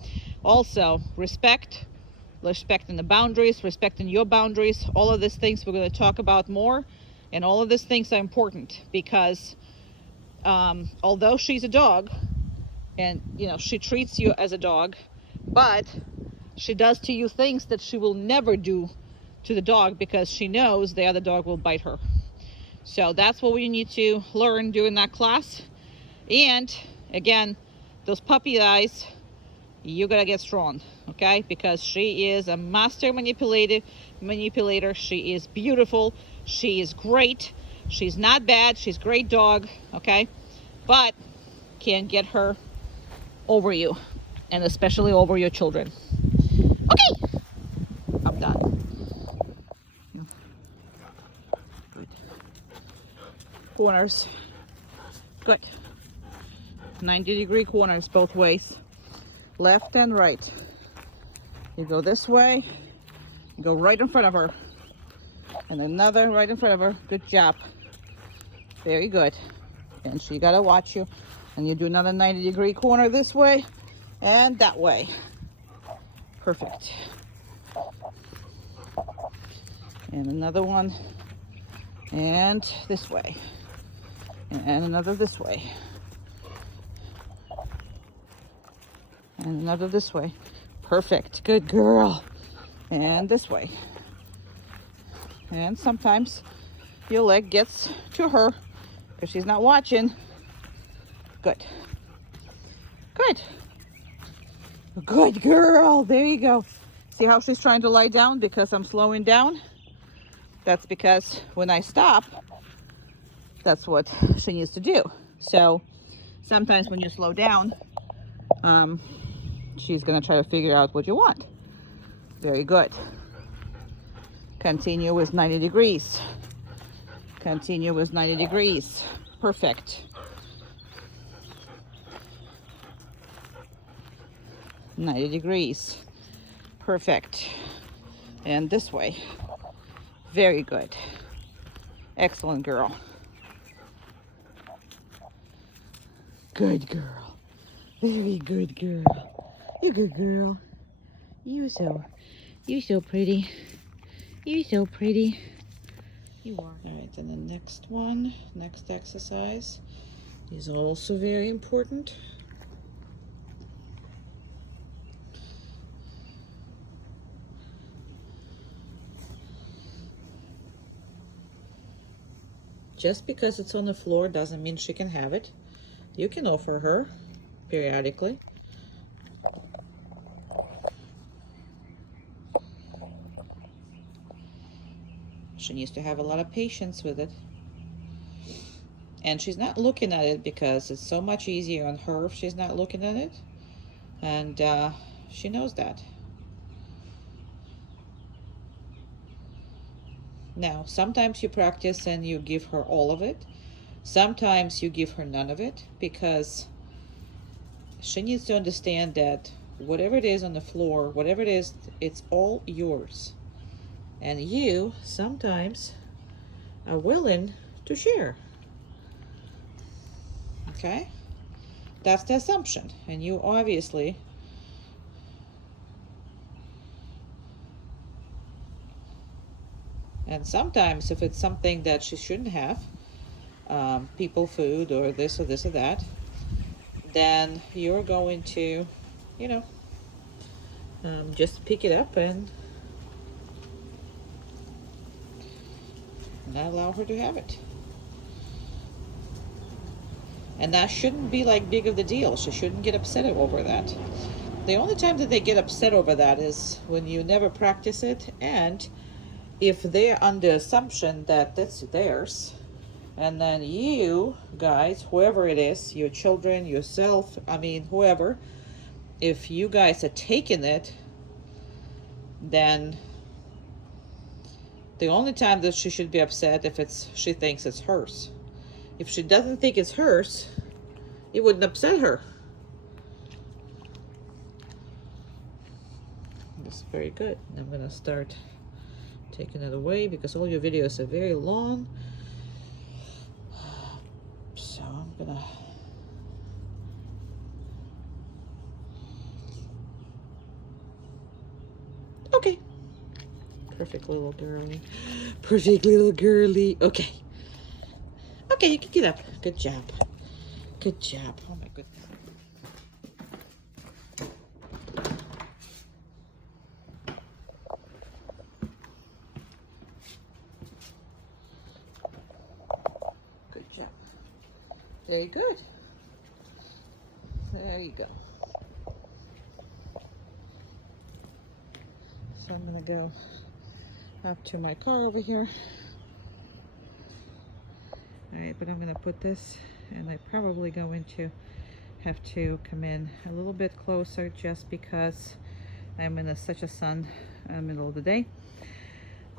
Also, respecting the boundaries, respecting your boundaries, all of these things we're going to talk about more. And all of these things are important because although she's a dog and, you know, she treats you as a dog, but she does to you things that she will never do to the dog because she knows the other dog will bite her. So that's what we need to learn during that class. And again, those puppy eyes, you gotta get strong, okay? Because she is a master manipulator. She is beautiful. She is great. She's not bad. She's a great dog, okay? But can't get her over you, and especially over your children. Okay, I'm done. Good. Corners. Good. 90-degree corners both ways. Left and right. You go this way, you go right in front of her, and another right in front of her. Good job. Very good. And she gotta watch you. And you do another 90-degree corner this way and that way. Perfect. And another one, and this way, and another this way, and another this way. Perfect. Good girl. And this way. And sometimes your leg gets to her because she's not watching. Good. Good. Good girl. There you go. See how she's trying to lie down because I'm slowing down? That's because when I stop, that's what she needs to do. So sometimes when you slow down, she's gonna try to figure out what you want. Very good. Continue with 90 degrees. Continue with 90 degrees. Perfect. 90 degrees. Perfect. And this way. Very good. Excellent girl. Good girl. Very good girl. You're a good girl. You're so pretty. You're so pretty. You are. All right, and the next one, next exercise is also very important. Just because it's on the floor doesn't mean she can have it. You can offer her periodically. She needs to have a lot of patience with it. And she's not looking at it because it's so much easier on her if she's not looking at it. And she knows that. Now, sometimes you practice and you give her all of it. Sometimes you give her none of it because she needs to understand that whatever it is on the floor, whatever it is, it's all yours. And you sometimes are willing to share. Okay? That's the assumption. And you obviously and sometimes if it's something that she shouldn't have, people food or this or that, then you're going to, you know, just pick it up and not allow her to have it. And that shouldn't be like big of the deal. She shouldn't get upset over that. The only time that they get upset over that is when you never practice it, and if they're under assumption that that's theirs, and then you guys, whoever it is, your children, yourself, I mean whoever, if you guys are taking it, then the only time that she should be upset if she thinks it's hers. If she doesn't think it's hers, it wouldn't upset her. That's very good. I'm gonna start taking it away because all your videos are very long. So I'm gonna okay. Perfect little girly. Perfect little girly. Okay. Okay, you can get up. Good job. Good job. Oh my goodness. Good job. Very good. There you go. So I'm gonna go up to my car over here. All right, but I'm gonna put this, and I'm probably going to have to come in a little bit closer just because I'm in such a sun in the middle of the day.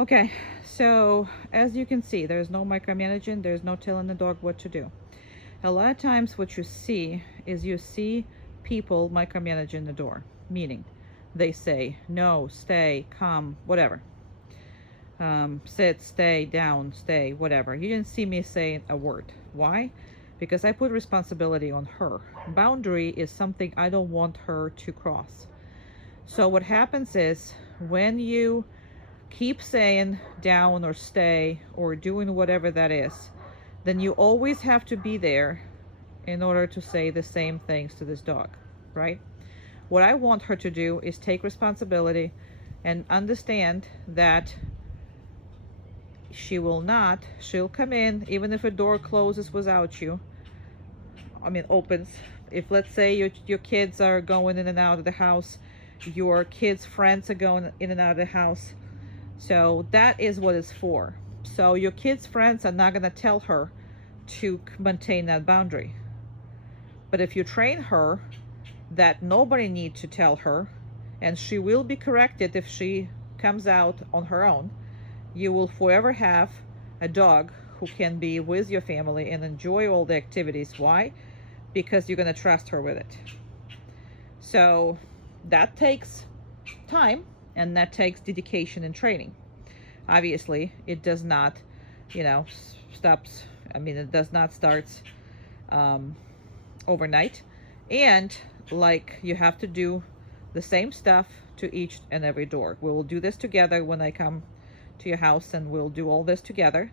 Okay, so as you can see, there's no micromanaging, there's no telling the dog what to do. A lot of times what you see is you see people micromanaging the door, meaning they say no, stay, come, whatever. Sit, stay, down, stay, whatever. You didn't see me say a word. Why? Because I put responsibility on her. Boundary is something I don't want her to cross. So what happens is when you keep saying down or stay or doing whatever that is, then you always have to be there in order to say the same things to this dog, right? What I want her to do is take responsibility and understand that she'll come in even if a door closes without you. I mean opens. If let's say your kids are going in and out of the house, your kids' friends are going in and out of the house. So that is what it's for. So your kids' friends are not going to tell her to maintain that boundary. But if you train her that nobody needs to tell her, and she will be corrected if she comes out on her own, you will forever have a dog who can be with your family and enjoy all the activities. Why? Because you're going to trust her with it. So that takes time, and that takes dedication and training. Obviously, it does not, stops. I mean, it does not start overnight. And like you have to do the same stuff to each and every door. We will do this together when I come to your house, and we'll do all this together.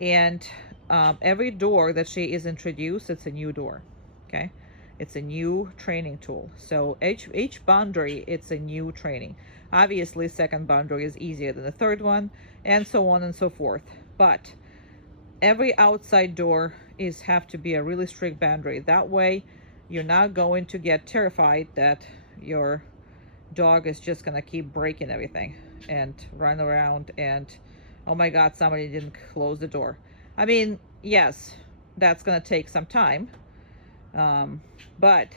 And every door that she is introduced, it's a new door. Okay, it's a new training tool. So each boundary, it's a new training. Obviously, second boundary is easier than the third one, and so on and so forth. But every outside door have to be a really strict boundary. That way, you're not going to get terrified that your dog is just gonna keep breaking everything and run around and, oh my God, somebody didn't close the door. I mean, yes, that's gonna take some time, but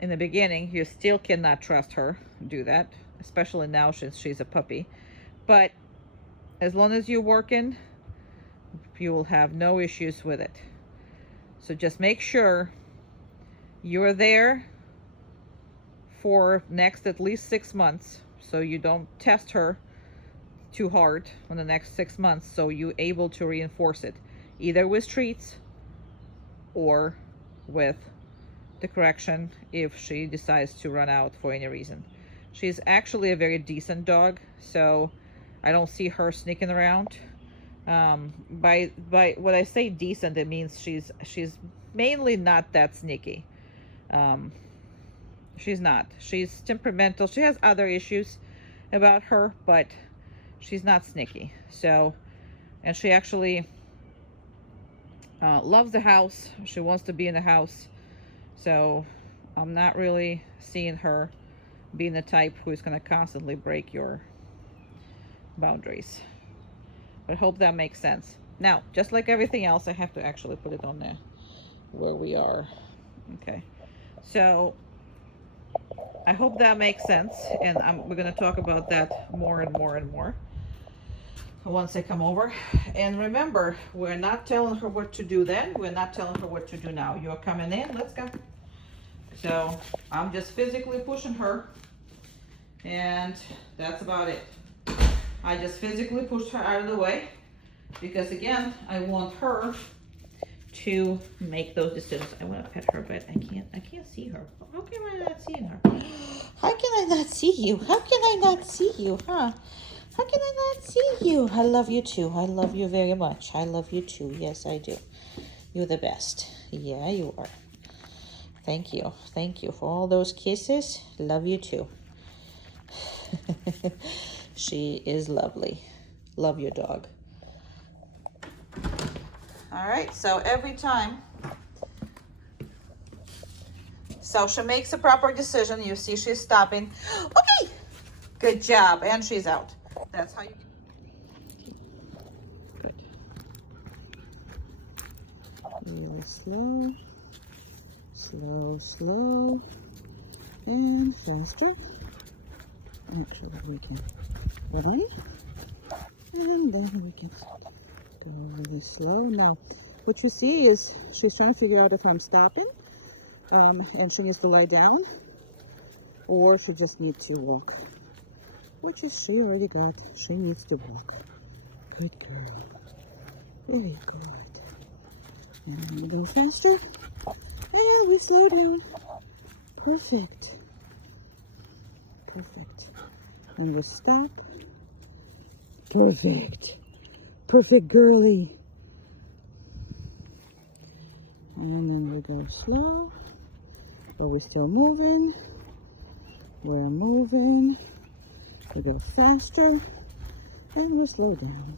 in the beginning, you still cannot trust her do that, especially now since she's a puppy. But as long as you're working, you will have no issues with it. So just make sure you're there for next at least 6 months, so you don't test her too hard on the next 6 months, so you're able to reinforce it either with treats or with the correction if she decides to run out for any reason. She's actually a very decent dog, so I don't see her sneaking around. By what I say decent, it means she's mainly not that sneaky. She's not. She's temperamental. She has other issues about her, but she's not sneaky. So And she actually loves the house. She wants to be in the house. So I'm not really seeing her being the type who's going to constantly break your boundaries. But I hope that makes sense. Now, just like everything else, I have to actually put it on there where we are. Okay. So I hope that makes sense. And we're going to talk about that more and more and more once I come over. And remember, we're not telling her what to do then. We're not telling her what to do now. You're coming in. Let's go. So I'm just physically pushing her. And that's about it. I just physically pushed her out of the way because, again, I want her to make those decisions. I want to pet her, but I can't see her. How can I not see her? How can I not see you? How can I not see you, huh? How can I not see you? I love you too. I love you very much. I love you too. Yes, I do. You're the best. Yeah, you are. Thank you. Thank you for all those kisses. Love you too. She is lovely. Love your dog. All right, so every time, so she makes a proper decision. You see she's stopping. Okay, good job, and she's out. That's how you good. Really slow, slow, slow, and faster. Actually, we can run, and then we can go really slow. Now, what you see is she's trying to figure out if I'm stopping, and she needs to lie down, or she just needs to walk. Which is she already got. She needs to walk. Good girl. Very good. And we go faster. And we slow down. Perfect. Perfect. And we stop. Perfect. Perfect girly. And then we go slow. But we're still moving. We're moving. We go faster. And we slow down.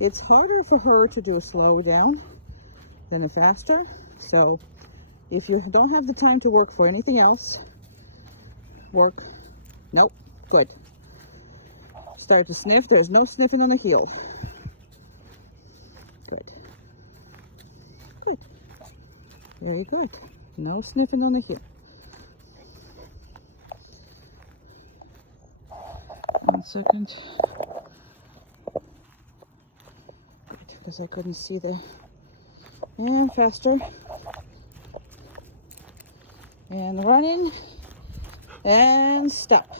It's harder for her to do a slow down than a faster. So if you don't have the time to work for anything else, work. Nope. Good. Start to sniff. There's no sniffing on the heel. Good. Good. Very good. No sniffing on the heel. 1 second. Good, because I couldn't see the... And faster. And running. And stop.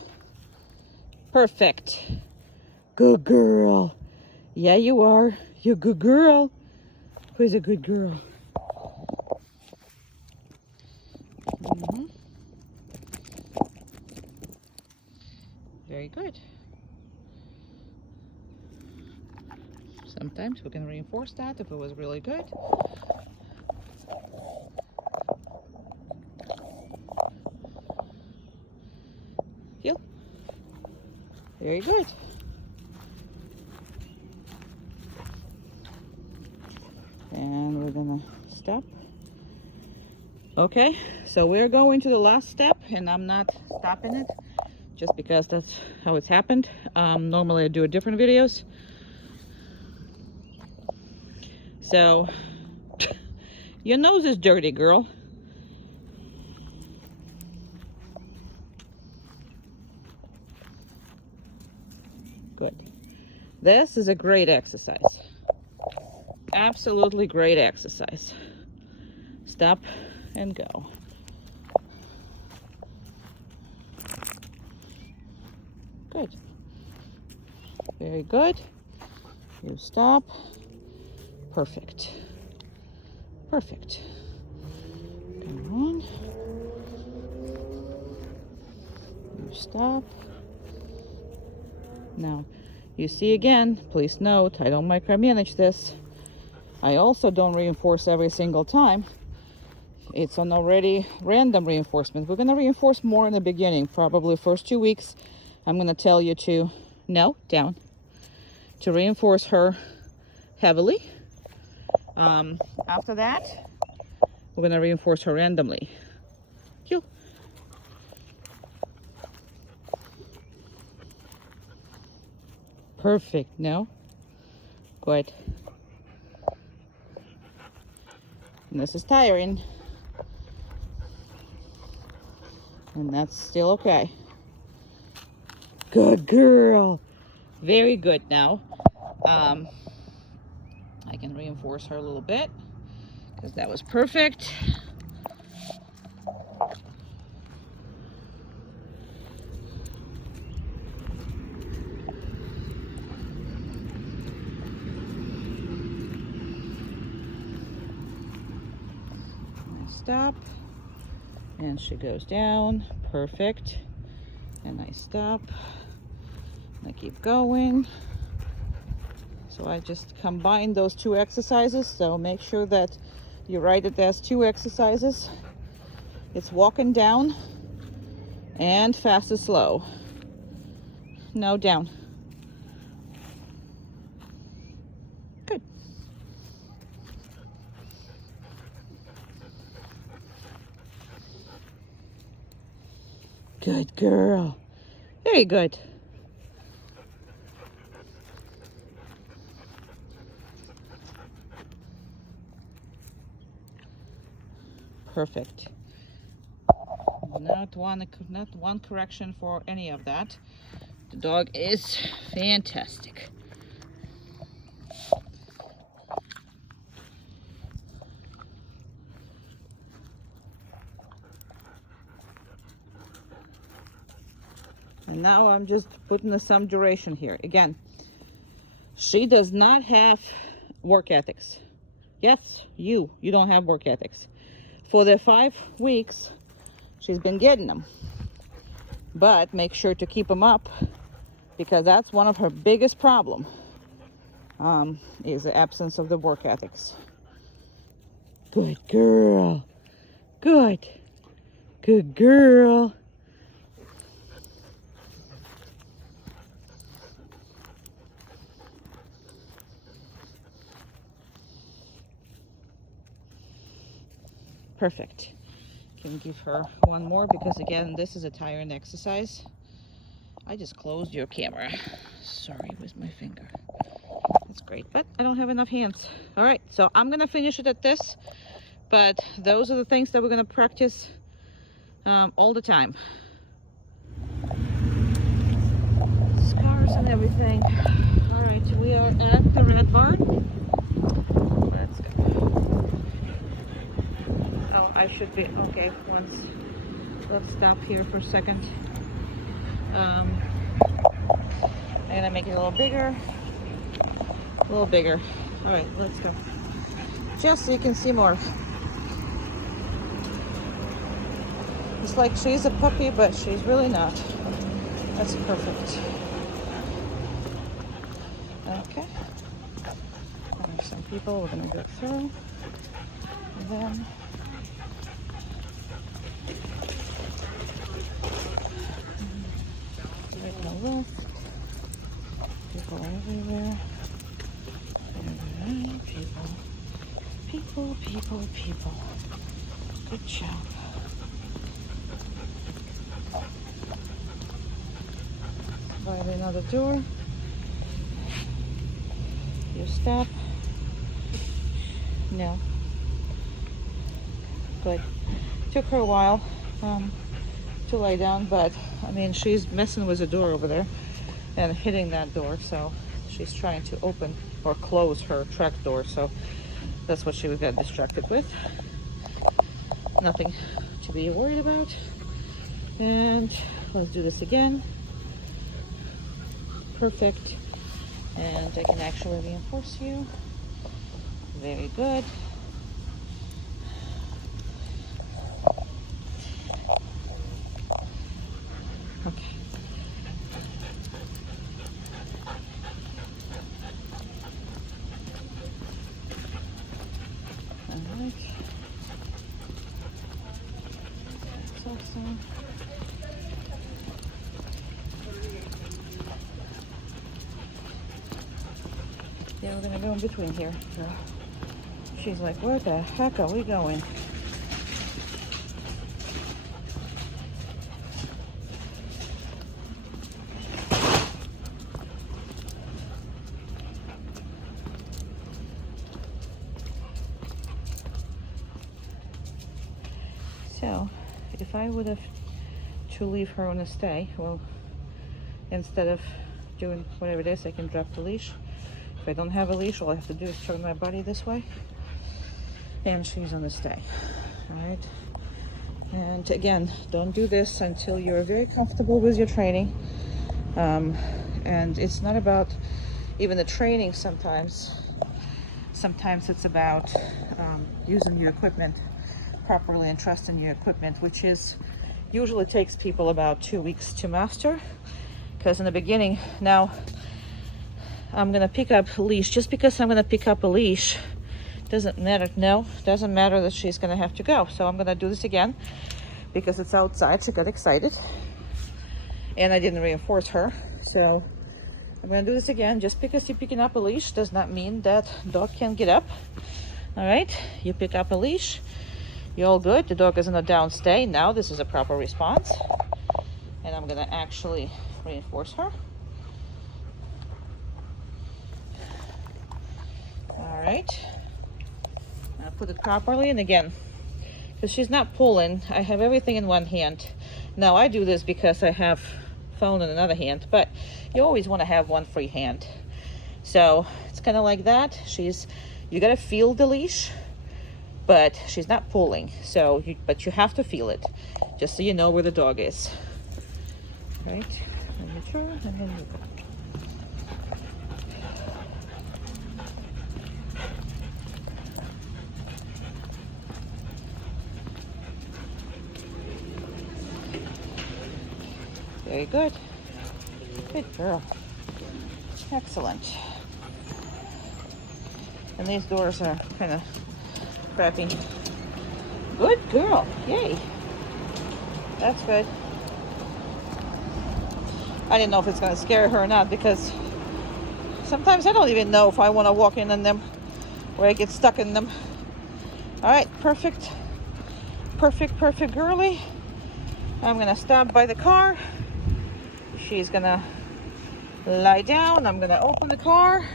Perfect. Good girl. Yeah, you are. You're a good girl. Who's a good girl? Very good. Sometimes we can reinforce that if it was really good. Heel. Very good. And we're gonna stop. Okay, so we're going to the last step, and I'm not stopping it just because that's how it's happened. Normally I do different videos. So, your nose is dirty, girl. Good. This is a great exercise. Absolutely great exercise. Stop and go. Good. Very good. You stop. Perfect. Perfect. Come on. You stop. Now, you see again, please note, I don't micromanage this. I also don't reinforce every single time. It's an already random reinforcement. We're going to reinforce more in the beginning, probably first 2 weeks. I'm going to tell you to, no, down, to reinforce her heavily. After that, we're going to reinforce her randomly. Heel. Perfect. No? Good. And this is tiring. And that's still okay. Good girl. Very good now. I can reinforce her a little bit because that was perfect. Stop, and she goes down. Perfect. And I stop, and I keep going. So I just combine those two exercises, so make sure that you write it as two exercises. It's walking down and fast and slow. No, down. Good. Good girl. Very good. Perfect. Not one correction for any of that. The dog is fantastic. And now I'm just putting some duration here. Again, she does not have work ethics. Yes, you don't have work ethics. For the 5 weeks, she's been getting them. But make sure to keep them up, because that's one of her biggest problem, is the absence of the work ethics. Good girl. Good. Good girl. Perfect. Can give her one more, because again, this is a tiring exercise. I just closed your camera. Sorry, with my finger. That's great, but I don't have enough hands. All right, so I'm gonna finish it at this, but those are the things that we're gonna practice all the time. Scars and everything. All right, we are at the red barn. Let's go. Oh, I should be okay. Let's stop here for a second. I'm gonna make it a little bigger. A little bigger. All right, let's go. Just so you can see more. It's like she's a puppy, but she's really not. That's perfect. Okay. There's some people we're gonna go through. And then right on the left. People everywhere. People. Good job. By another door. You stop. No. Good. Took her a while to lay down, but I mean, she's messing with the door over there and hitting that door, so she's trying to open or close her track door, so that's what she would get distracted with. Nothing to be worried about. And let's do this again. Perfect. And I can actually reinforce you. Very good. Okay. All right. That's awesome. There gonna go in between here. So she's like, where the heck are we going? So if I would have to leave her on a stay, well, instead of doing whatever it is, I can drop the leash. If I don't have a leash, all I have to do is turn my body this way, and she's on the stay. All right. And again, don't do this until you're very comfortable with your training. And it's not about even the training. Sometimes it's about using your equipment properly and trusting your equipment, which is usually takes people about 2 weeks to master. Because in the beginning, now I'm gonna pick up a leash. Just because I'm gonna pick up a leash doesn't matter. No, doesn't matter that she's gonna have to go. So I'm gonna do this again because it's outside. She got excited and I didn't reinforce her. So I'm gonna do this again. Just because you're picking up a leash does not mean that dog can't get up. All right, you pick up a leash, you're all good. The dog is in a down stay. Now this is a proper response. And I'm gonna actually reinforce her. All right, I'll put it properly. And again, because she's not pulling, I have everything in one hand. Now I do this because I have phone in another hand, but you always want to have one free hand. So it's kind of like that. You gotta feel the leash, but she's not pulling. But you have to feel it, just so you know where the dog is. Right, and you turn, and then you go. Very good. Good girl. Excellent. And these doors are kind of crappy. Good girl. Yay. That's good. I didn't know if it's going to scare her or not, because sometimes I don't even know if I want to walk in on them or I get stuck in them. All right, perfect. Perfect, perfect girly. I'm going to stop by the car. She's going to lie down. I'm going to open the car.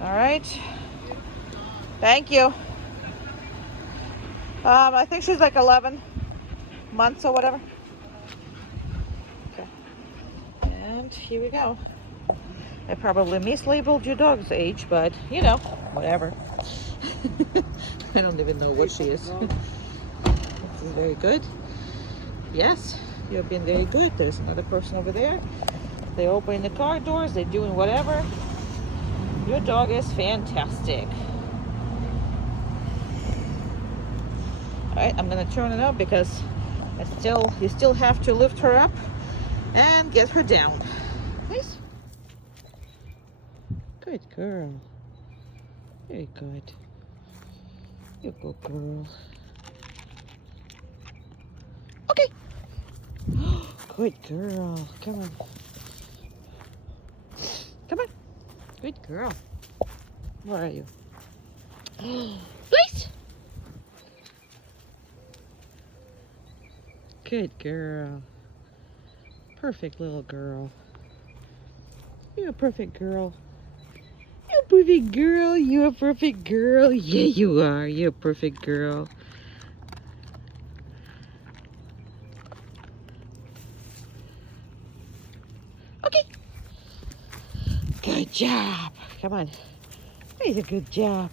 All right. Thank you. I think she's like 11 months or whatever. Okay. And here we go. I probably mislabeled your dog's age, but you know, whatever. I don't even know what she is. This is very good. Yes, you've been very good. There's another person over there. They're opening the car doors. They're doing whatever. Your dog is fantastic. All right, I'm gonna turn it up because you still have to lift her up and get her down. Please. Good girl. Very good. You go, girl. Okay. Good girl. Come on. Come on. Good girl. Where are you? Please. Good girl. Perfect little girl. You're a perfect girl. You're a perfect girl. You're a perfect girl. Yeah, you are. You're a perfect girl. Okay. Good job. Come on. That's a good job.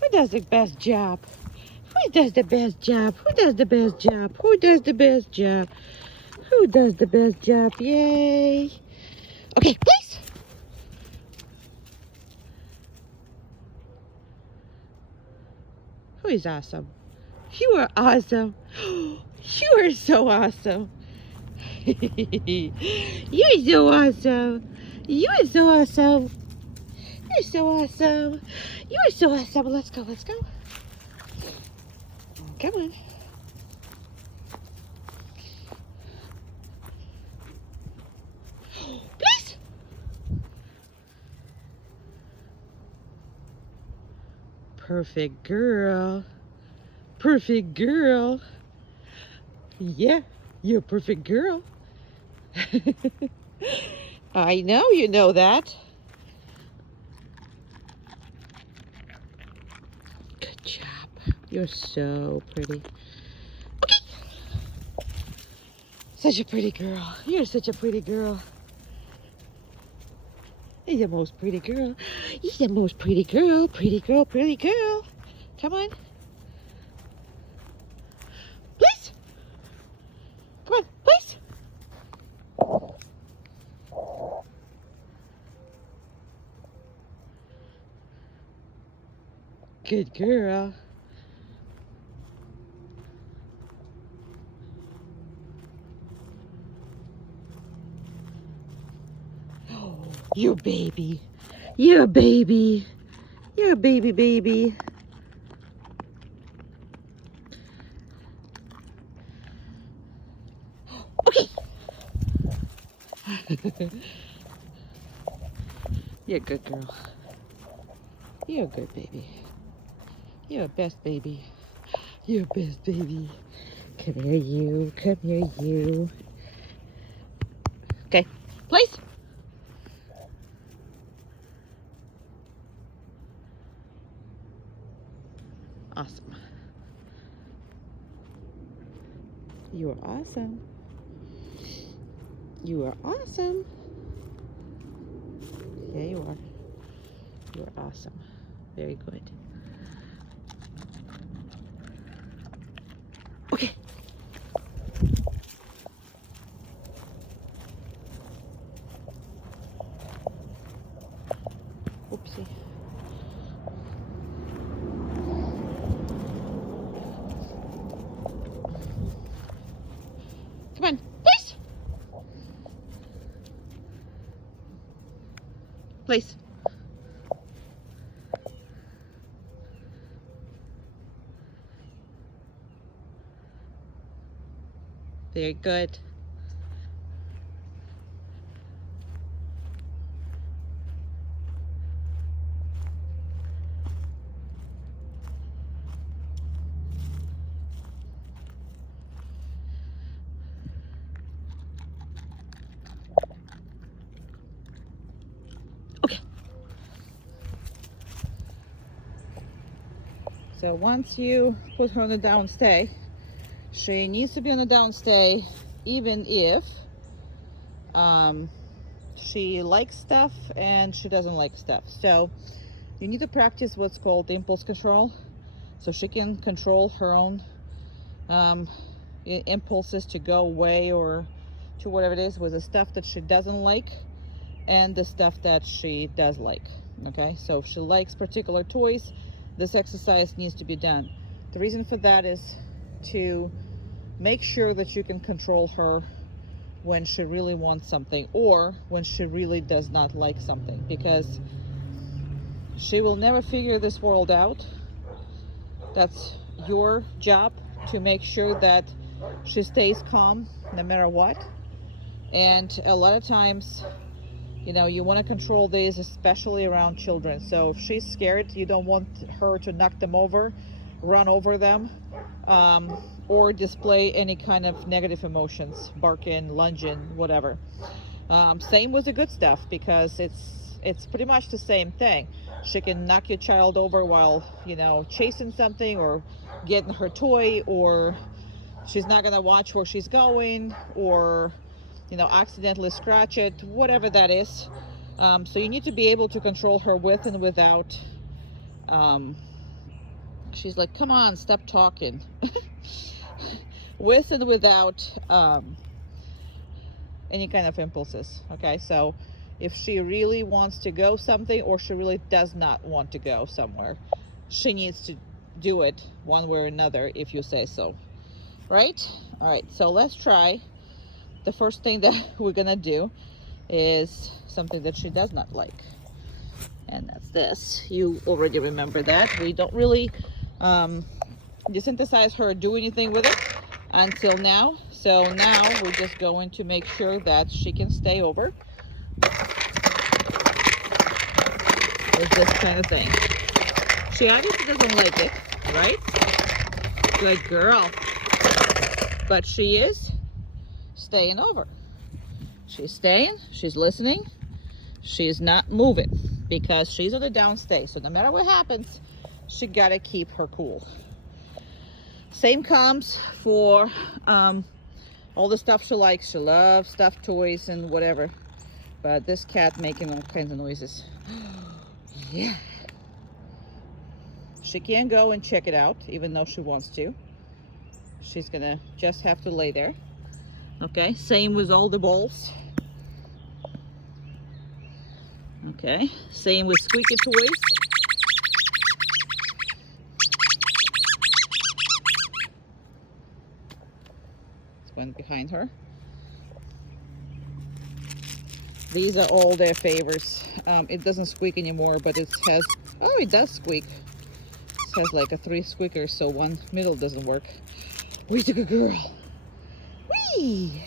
Who does the best job? Who does the best job? Who does the best job? Who does the best job? Who does the best job? Yay. Okay, please. Who is awesome? You are awesome. You are so awesome. You're so awesome. You are so awesome. You're so awesome. You are so awesome. Let's go. Let's go. Come on. Please. Perfect girl. Perfect girl. Yeah, you're a perfect girl. I know you know that. Good job. You're so pretty. Okay. Such a pretty girl. You're such a pretty girl. You're the most pretty girl. You're the most pretty girl. Pretty girl, pretty girl. Come on. Please. Come on, please. Good girl. Oh, you baby. You're a baby. You're a baby, baby. Okay. You're a good girl. You're a good baby. You're a best baby. You're a best baby. Come here, you. Come here, you. Okay, place. Awesome. You are awesome. You are awesome. Yeah, you are. You are awesome. Very good. Okay. Oopsie. Come on, please. Place. Very good. Okay. So once you put her on a downstay, she needs to be on a downstay even if she likes stuff and she doesn't like stuff. So you need to practice what's called impulse control, so she can control her own impulses to go away or to whatever it is, with the stuff that she doesn't like and the stuff that she does like. Okay, so if she likes particular toys, this exercise needs to be done. The reason for that is to make sure that you can control her when she really wants something or when she really does not like something, because she will never figure this world out. That's your job, to make sure that she stays calm no matter what. And a lot of times, you know, you want to control this, especially around children. So if she's scared, you don't want her to knock them over, run over them, or display any kind of negative emotions, barking, lunging, whatever. Same with the good stuff, because it's pretty much the same thing. She can knock your child over while, you know, chasing something or getting her toy, or she's not gonna watch where she's going, or, you know, accidentally scratch it, whatever that is. So you need to be able to control her with and without. She's like, come on, stop talking. With and without any kind of impulses. Okay, so if she really wants to go something or she really does not want to go somewhere, she needs to do it one way or another if you say so. Right? All right, so let's try. The first thing that we're gonna do is something that she does not like, and that's this. You already remember that. We don't really desynthesize her or do anything with it until now. So now we're just going to make sure that she can stay over with this kind of thing. She obviously doesn't like it, right? Good girl. But she is staying over. She's staying, she's listening, she's not moving because she's on the downstay. So no matter what happens, she gotta keep her cool. Same comes for all the stuff she likes. She loves stuffed toys and whatever. But this cat making all kinds of noises. Yeah. She can go and check it out, even though she wants to. She's gonna just have to lay there. Okay, same with all the balls. Okay, same with squeaky toys. It's going behind her. These are all their favors. It doesn't squeak anymore, but it has, oh, it does squeak. It has like a 3 squeakers, so one middle doesn't work. Where's the good girl? Whee!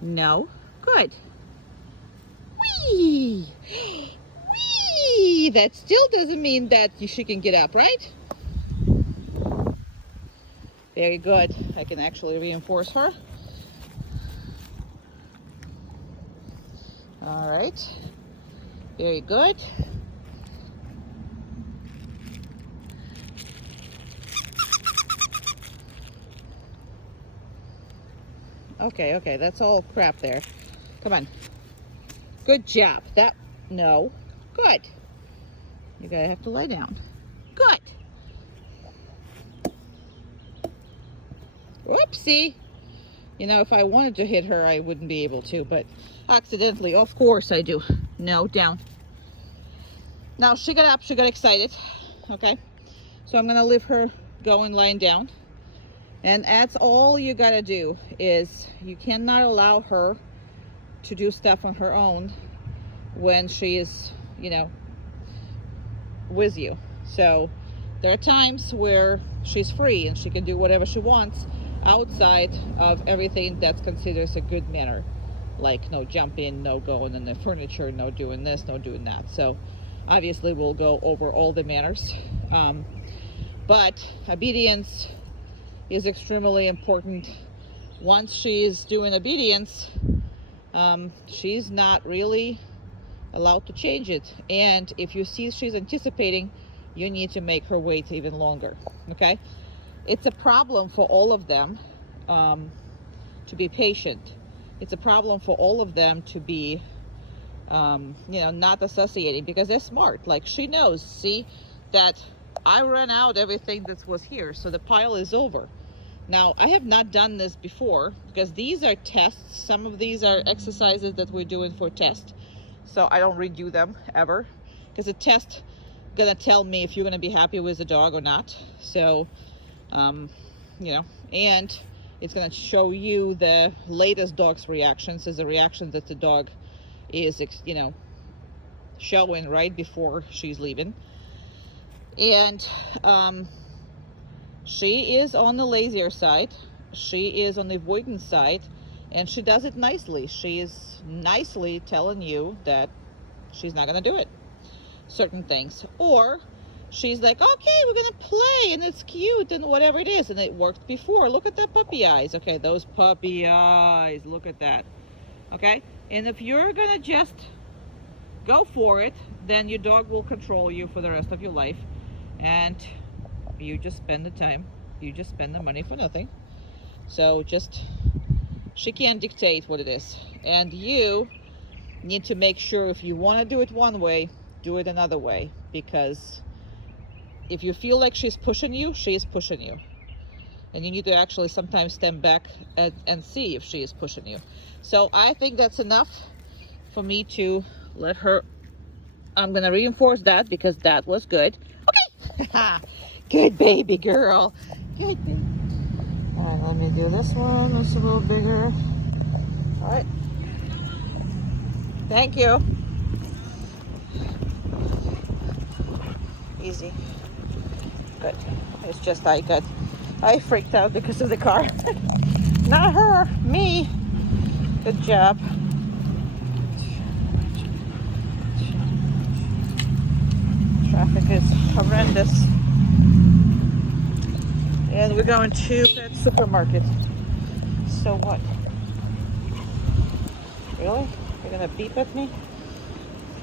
No, good. Whee! Whee! That still doesn't mean that she can get up, right? Very good. I can actually reinforce her. All right. Very good. Okay, okay, that's all crap there. Come on. Good job. That, no. Good. You're gonna have to lie down. Good. Whoopsie. You know, if I wanted to hit her, I wouldn't be able to, but accidentally, of course I do. No, down. Now, she got up, she got excited. Okay. So I'm gonna leave her going, lying down. And that's all you gotta do is you cannot allow her to do stuff on her own when she is, you know, with you. So there are times where she's free and she can do whatever she wants outside of everything that's considered a good manner. Like no jumping, no going in the furniture, no doing this, no doing that. So obviously we'll go over all the manners. But obedience is extremely important. Once she's doing obedience, she's not really allowed to change it. And if you see she's anticipating, you need to make her wait even longer. Okay, it's a problem for all of them to be patient. It's a problem for all of them to be you know, not associating, because they're smart. Like, she knows, see, that I ran out everything that was here, so the pile is over. Now, I have not done this before because these are tests. Some of these are exercises that we're doing for test, so I don't redo them ever, because the test gonna tell me if you're gonna be happy with the dog or not. So you know, and it's gonna show you the latest dog's reactions, is the reaction that the dog is, you know, showing right before she's leaving. And she is on the lazier side, she is on the avoidance side, and she does it nicely. She is nicely telling you that she's not gonna do it, certain things. Or she's like, okay, we're gonna play and it's cute and whatever it is, and it worked before. Look at the puppy eyes. Okay, those puppy eyes, look at that. Okay, and if you're gonna just go for it, then your dog will control you for the rest of your life, and you just spend the time, you just spend the money for nothing. So just, she can't dictate what it is, and you need to make sure if you want to do it one way, do it another way, because if you feel like she's pushing you, she is pushing you, and you need to actually sometimes stand back and see if she is pushing you. So I think that's enough for me to let her. I'm gonna reinforce that because that was good. Okay. Good baby girl. Good baby. All right, let me do this one. It's a little bigger. All right. Thank you. Easy. Good. It's just I freaked out because of the car. Not her, me. Good job. Traffic is horrendous. And we're going to that supermarket. So what? Really? You're gonna beep at me?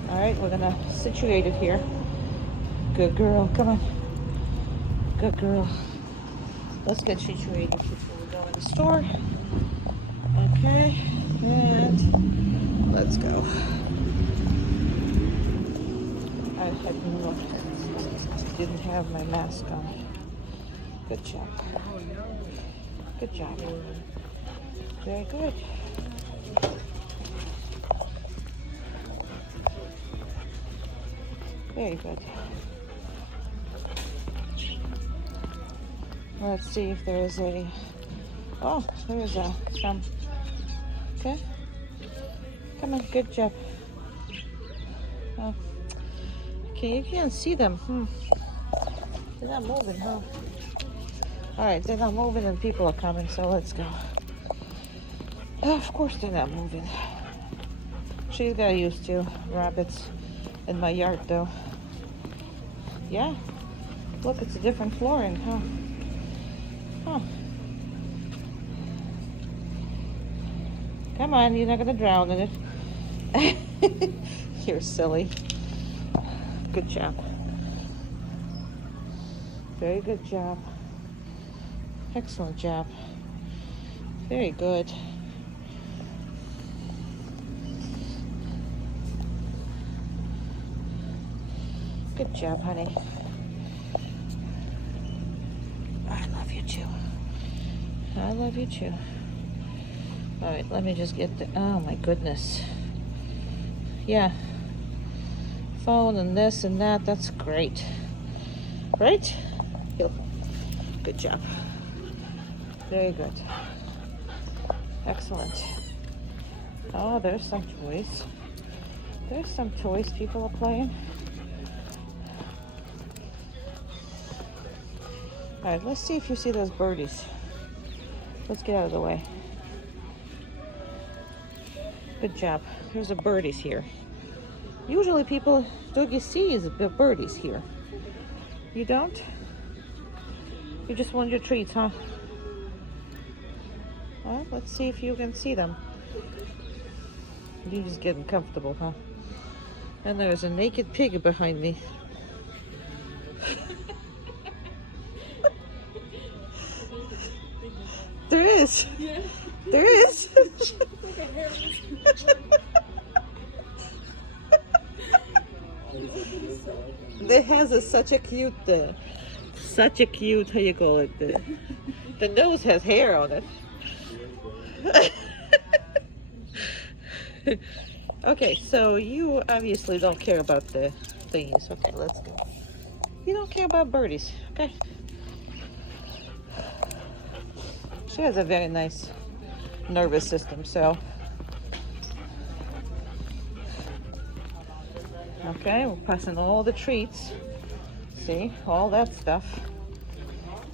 Alright, we're gonna situate it here. Good girl, come on. Good girl. Let's get situated before we go in the store. Okay, and let's go. Didn't have my mask on. Good job. Good job. Very good. Very good. Let's see if there is a... Oh, there is some. Okay. Come on, good job. Oh. Okay, you can't see them. They're not moving, huh? Alright, they're not moving and people are coming, so let's go. Oh, of course they're not moving. She's got used to rabbits in my yard, though. Yeah. Look, it's a different flooring, huh? Huh. Come on, you're not gonna drown in it. You're silly. Good job. Very good job. Excellent job. Very good. Good job, honey. I love you too. I love you too. All right, let me just get the, oh my goodness. Yeah. Phone and this and that, that's great. Right? Good job. Very good. Excellent. Oh, there's some toys. There's some toys people are playing. All right, let's see if you see those birdies. Let's get out of the way. Good job. There's a birdies here. Usually people don't you see is the birdies here. You don't? You just want your treats, huh? Well, let's see if you can see them. You're just getting comfortable, huh? And there's a naked pig behind me. There is. Yeah. There is. It has such a cute, how you call it? The nose has hair on it. Okay, so you obviously don't care about the thingies. Okay, let's go. You don't care about birdies, okay? She has a very nice nervous system, so. Okay, we're passing all the treats. See, all that stuff.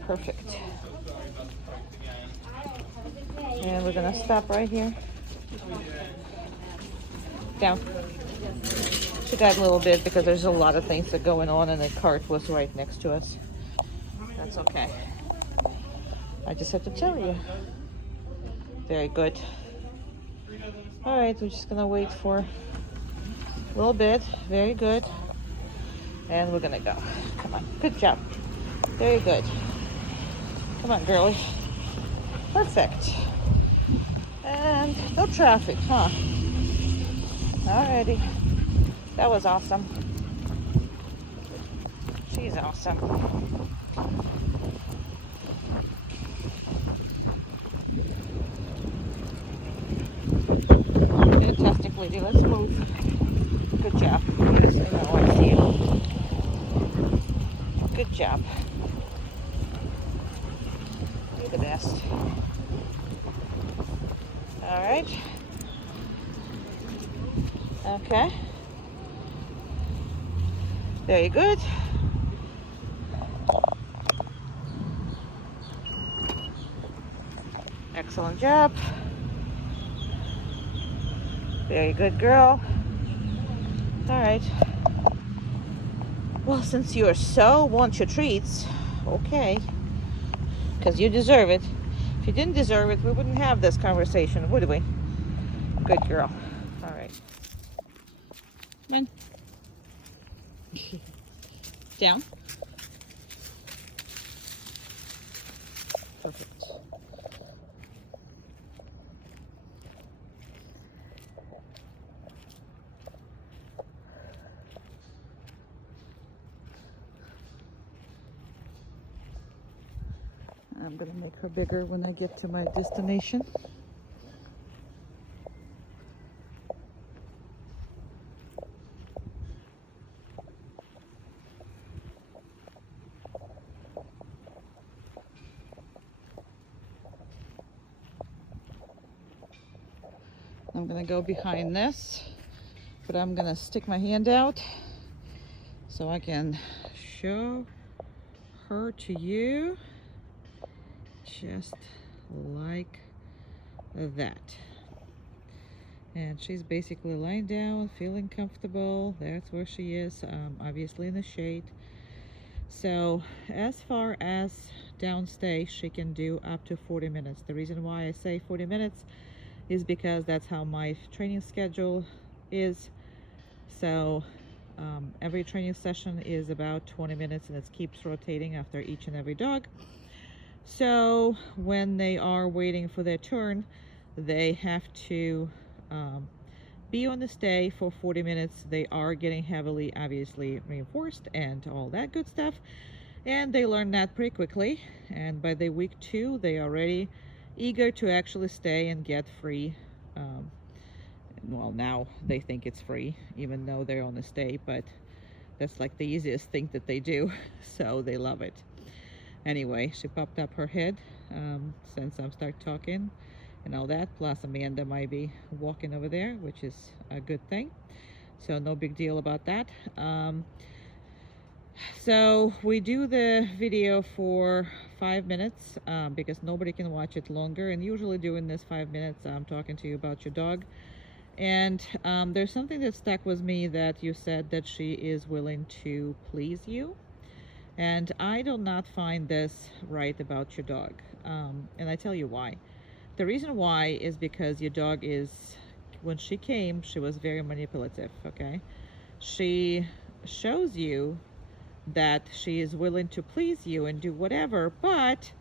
Perfect. And we're gonna stop right here. Down. She got a little bit because there's a lot of things that are going on and the cart was right next to us. That's okay. I just have to tell you. Very good. All right, we're just gonna wait for a little bit. Very good. And we're gonna go. Come on, good job. Very good. Come on, girlie. Perfect. And no traffic, huh? Alrighty. That was awesome. She's awesome. Fantastic, lady. Let's move. Good job. Yes, I know. I see you. Good job. You're the best. All right. Okay. Very good. Excellent job. Very good girl. All right. Well, since you so want your treats, okay, because you deserve it. If you didn't deserve it, we wouldn't have this conversation, would we? Good girl. All right. Come on. Down. Perfect. I'm gonna make her bigger when I get to my destination. I'm gonna go behind this, but I'm gonna stick my hand out so I can show her to you, just like that. And she's basically lying down, feeling comfortable. That's where she is, obviously in the shade. So as far as downstay, she can do up to 40 minutes. The reason why I say 40 minutes is because that's how my training schedule is. So every training session is about 20 minutes, and it keeps rotating after each and every dog. So when they are waiting for their turn, they have to be on the stay for 40 minutes. They are getting heavily, obviously, reinforced and all that good stuff, and they learn that pretty quickly. And by the week 2, they are already eager to actually stay and get free. Well, now they think it's free, even though they're on the stay, but that's like the easiest thing that they do, so they love it. Anyway, she popped up her head since I'm start talking and all that, plus Amanda might be walking over there, which is a good thing, so no big deal about that. So we do the video for 5 minutes because nobody can watch it longer, and usually during this 5 minutes I'm talking to you about your dog. And there's something that stuck with me, that you said that she is willing to please you, and I do not find this right about your dog, and I tell you why. The reason why is because your dog is, when she came, she was very manipulative. Okay, she shows you that she is willing to please you and do whatever, but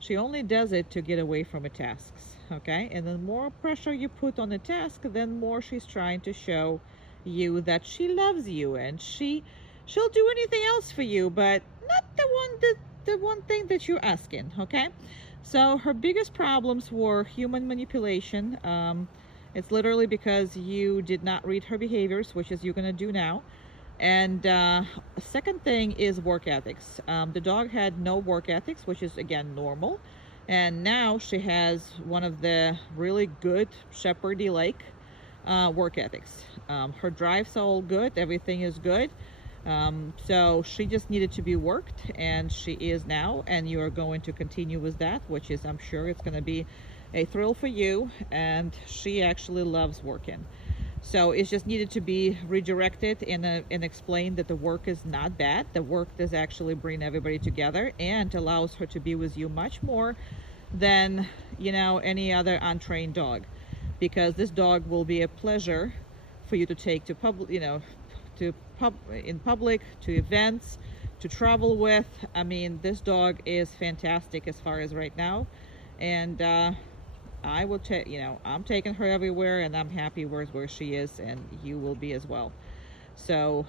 she only does it to get away from her tasks. Okay, and the more pressure you put on the task, then more she's trying to show you that she loves you, and she'll do anything else for you, but not the one thing that you're asking. Okay, so her biggest problems were human manipulation. It's literally because you did not read her behaviors, which is you're gonna do now. And second thing is work ethics. The dog had no work ethics, which is again normal, and now she has one of the really good shepherdy like work ethics. Her drive's all good, everything is good, so she just needed to be worked, and she is now, and you are going to continue with that, which is, I'm sure it's going to be a thrill for you, and she actually loves working. So it's just needed to be redirected and explained that the work is not bad. The work does actually bring everybody together and allows her to be with you much more than, you know, any other untrained dog, because this dog will be a pleasure for you to take to public, you know, in public, to events, to travel with. I mean, this dog is fantastic as far as right now, and I will take, you know, I'm taking her everywhere, and I'm happy where she is, and you will be as well. So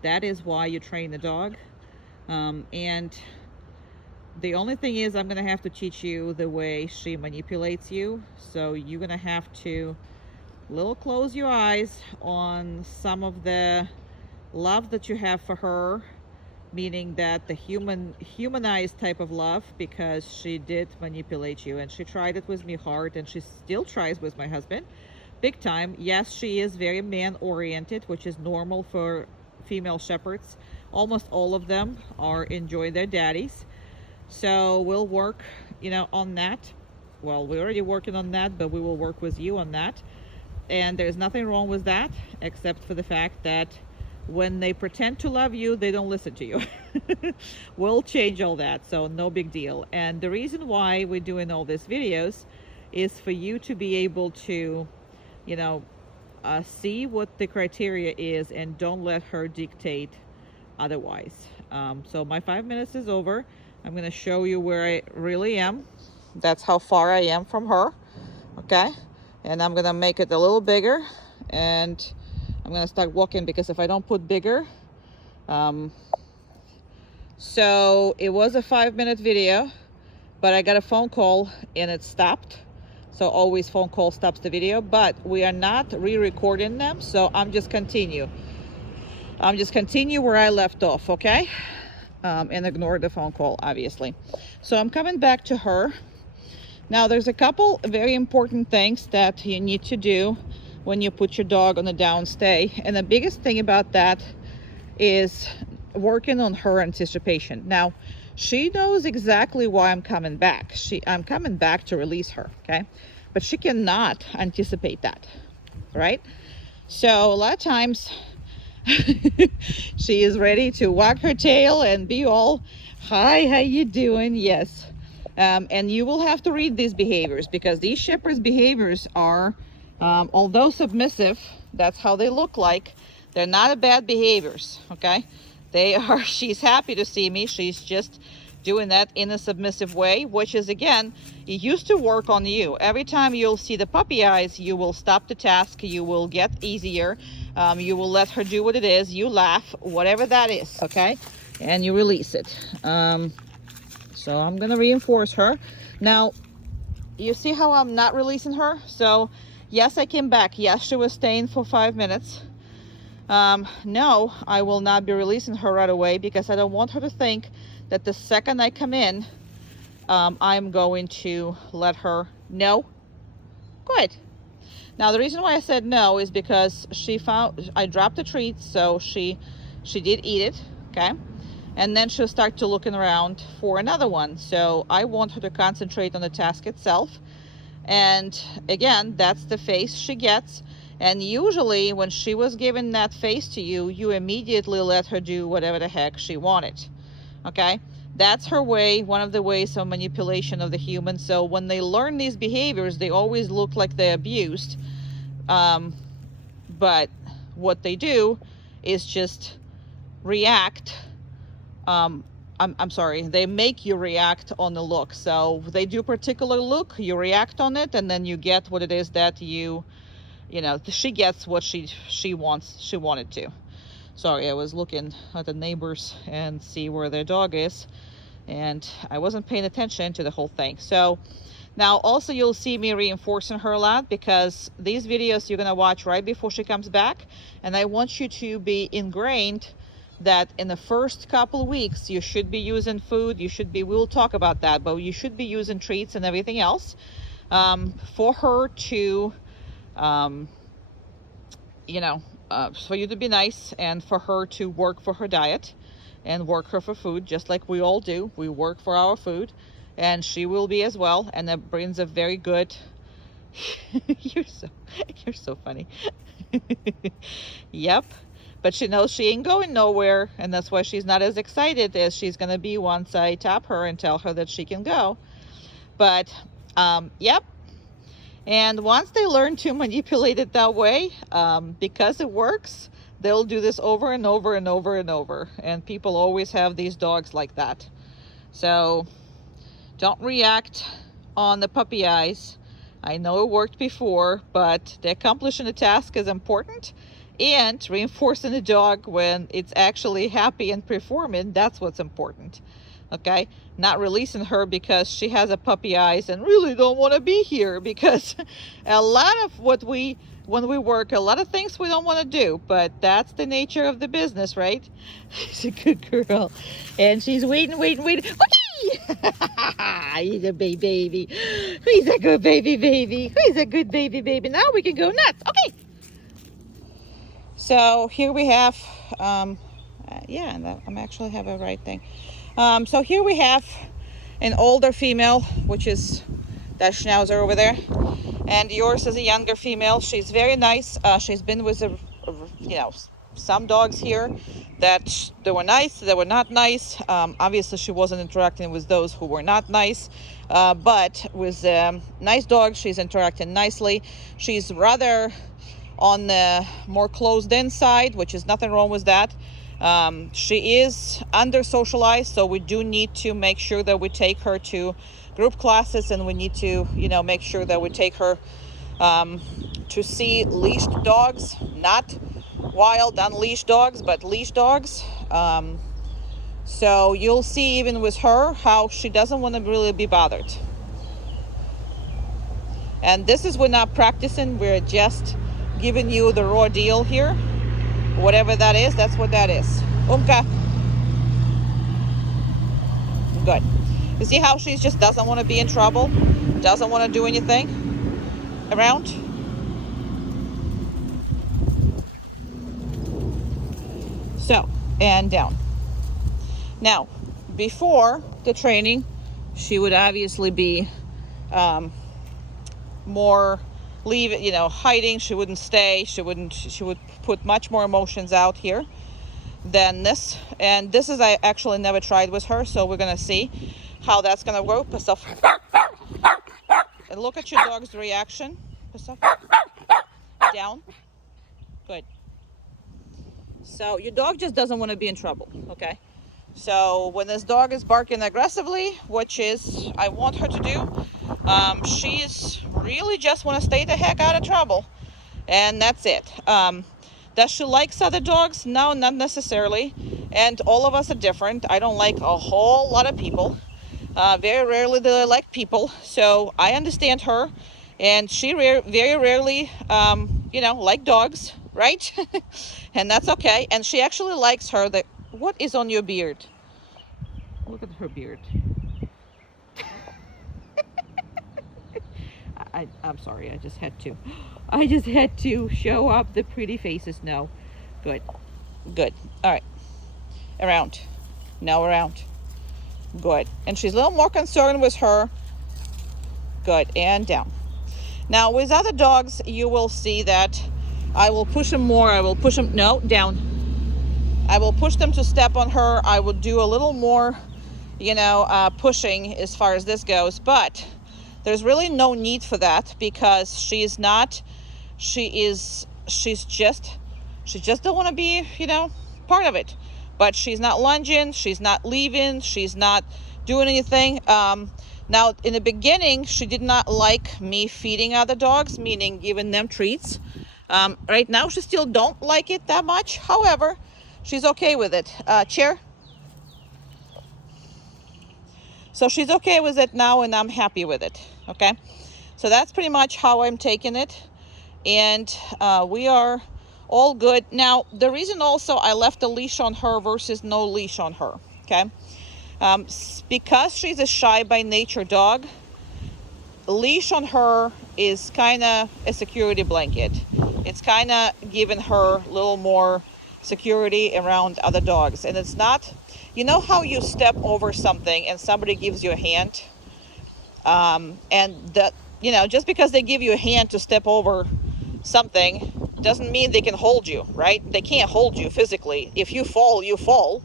that is why you train the dog. And the only thing is, I'm gonna have to teach you the way she manipulates you. So you're gonna have to close your eyes on some of the love that you have for her, meaning that the humanized type of love, because she did manipulate you, and she tried it with me hard, and she still tries with my husband big time. Yes, she is very man-oriented, which is normal for female shepherds. Almost all of them are enjoying their daddies, so we'll work, you know, on that. Well, we're already working on that, but we will work with you on that, and there's nothing wrong with that, except for the fact that when they pretend to love you, they don't listen to you. We'll change all that, so no big deal. And the reason why we're doing all these videos is for you to be able to, you know, see what the criteria is and don't let her dictate otherwise. So my 5 minutes is over. I'm going to show you where I really am. That's how far I am from her. Okay. And I'm going to make it a little bigger, and I'm going to start walking, because if I don't put bigger, so it was a 5-minute video, but I got a phone call and it stopped. So always phone call stops the video, but we are not re-recording them. So I'm just continue where I left off. Okay. And ignore the phone call, obviously. So I'm coming back to her. Now there's a couple very important things that you need to do when you put your dog on a down stay. And the biggest thing about that is working on her anticipation. Now, she knows exactly why I'm coming back. I'm coming back to release her, okay? But she cannot anticipate that, right? So a lot of times she is ready to wag her tail and be all, hi, how you doing? Yes. And you will have to read these behaviors, because these shepherds' behaviors are, although submissive, that's how they look like. They're not a bad behaviors, okay? They are, she's happy to see me. She's just doing that in a submissive way, which is, again, it used to work on you. Every time you'll see the puppy eyes, you will stop the task. You will get easier. You will let her do what it is. You laugh, whatever that is, okay? And you release it. So I'm going to reinforce her. Now, you see how I'm not releasing her? So, yes, I came back. Yes, she was staying for 5 minutes. No, I will not be releasing her right away, because I don't want her to think that the second I come in, I'm going to let her know. Good. Now, the reason why I said no is because I dropped the treats, so she did eat it, okay? And then she'll start to looking around for another one. So I want her to concentrate on the task itself. And again, that's the face she gets. And usually when she was given that face to you, you immediately let her do whatever the heck she wanted. Okay? That's her way, one of the ways of manipulation of the human. So when they learn these behaviors, they always look like they're abused. But what they do is just react. I'm sorry, they make you react on the look. So they do a particular look, you react on it, and then you get what it is that you know, she gets what she wanted to. Sorry, I was looking at the neighbors and see where their dog is, and I wasn't paying attention to the whole thing. So now also you'll see me reinforcing her a lot, because these videos you're gonna watch right before she comes back, and I want you to be ingrained that in the first couple of weeks you should be using food. We'll talk about that, but you should be using treats and everything else for her to for you to be nice, and for her to work for her diet and work her for food, just like we all do. We work for our food, and she will be as well. And that brings a very good you're so funny. Yep. But she knows she ain't going nowhere, and that's why she's not as excited as she's gonna be once I tap her and tell her that she can go. But yep. And once they learn to manipulate it that way, because it works, they'll do this over and over and over and over. And people always have these dogs like that. So don't react on the puppy eyes. I know it worked before, but the accomplishing the task is important. And reinforcing the dog when it's actually happy and performing, that's what's important. Okay, not releasing her because she has a puppy eyes and really don't want to be here, because a lot of when we work, a lot of things we don't want to do, but that's the nature of the business, right? She's a good girl, and she's waiting. Okay. He's a baby. He's a good baby. He's a good baby. Now we can go nuts. Okay. So here we have, I'm actually have a right thing. So here we have an older female, which is that schnauzer over there, and yours is a younger female. She's very nice. She's been with some dogs here that they were nice, they were not nice. Obviously, she wasn't interacting with those who were not nice, but with nice dogs, she's interacting nicely. She's rather on the more closed-in side, which is nothing wrong with that. She is under socialized, so we do need to make sure that we take her to group classes, and we need to, make sure that we take her to see leashed dogs, not wild unleashed dogs, but leashed dogs. So you'll see even with her how she doesn't want to really be bothered. And this is, we're not practicing, we're just giving you the raw deal here. Whatever that is, that's what that is. Umka. Good. You see how she just doesn't want to be in trouble? Doesn't want to do anything around? So, and down. Now, before the training, she would obviously be more hiding. She wouldn't stay. She would put much more emotions out here than this. And this is, I actually never tried with her, so we're gonna see how that's gonna work. And look at your dog's reaction. Down. Good. So your dog just doesn't want to be in trouble, okay? So when this dog is barking aggressively, which is I want her to do, she's really just want to stay the heck out of trouble, and that's it. Does she like other dogs? No, not necessarily. And all of us are different. I don't like a whole lot of people. Very rarely do I like people. So I understand her, and she very rarely, like dogs, right? And that's okay. And she actually likes her. What is on your beard? Look at her beard. I'm sorry, I just had to show up the pretty faces. No. Good. All right. Around. Now around. Good. And she's a little more concerned with her. Good. And down. Now with other dogs, you will see that I will push them more. I will push them. No, down. I will push them to step on her. I will do a little more, pushing as far as this goes. But there's really no need for that, because she just don't want to be, part of it. But she's not lunging, she's not leaving, she's not doing anything. Now, in the beginning, she did not like me feeding other dogs, meaning giving them treats. Right now, she still don't like it that much. However, she's okay with it. Chair. So she's okay with it now, and I'm happy with it. Okay. So that's pretty much how I'm taking it. And we are all good. Now, the reason also I left a leash on her versus no leash on her. Okay. Because she's a shy by nature dog, a leash on her is kind of a security blanket. It's kind of giving her a little more security around other dogs. And it's not, how you step over something and somebody gives you a hand, and that, just because they give you a hand to step over something doesn't mean they can hold you, right? They can't hold you physically. If you fall, you fall.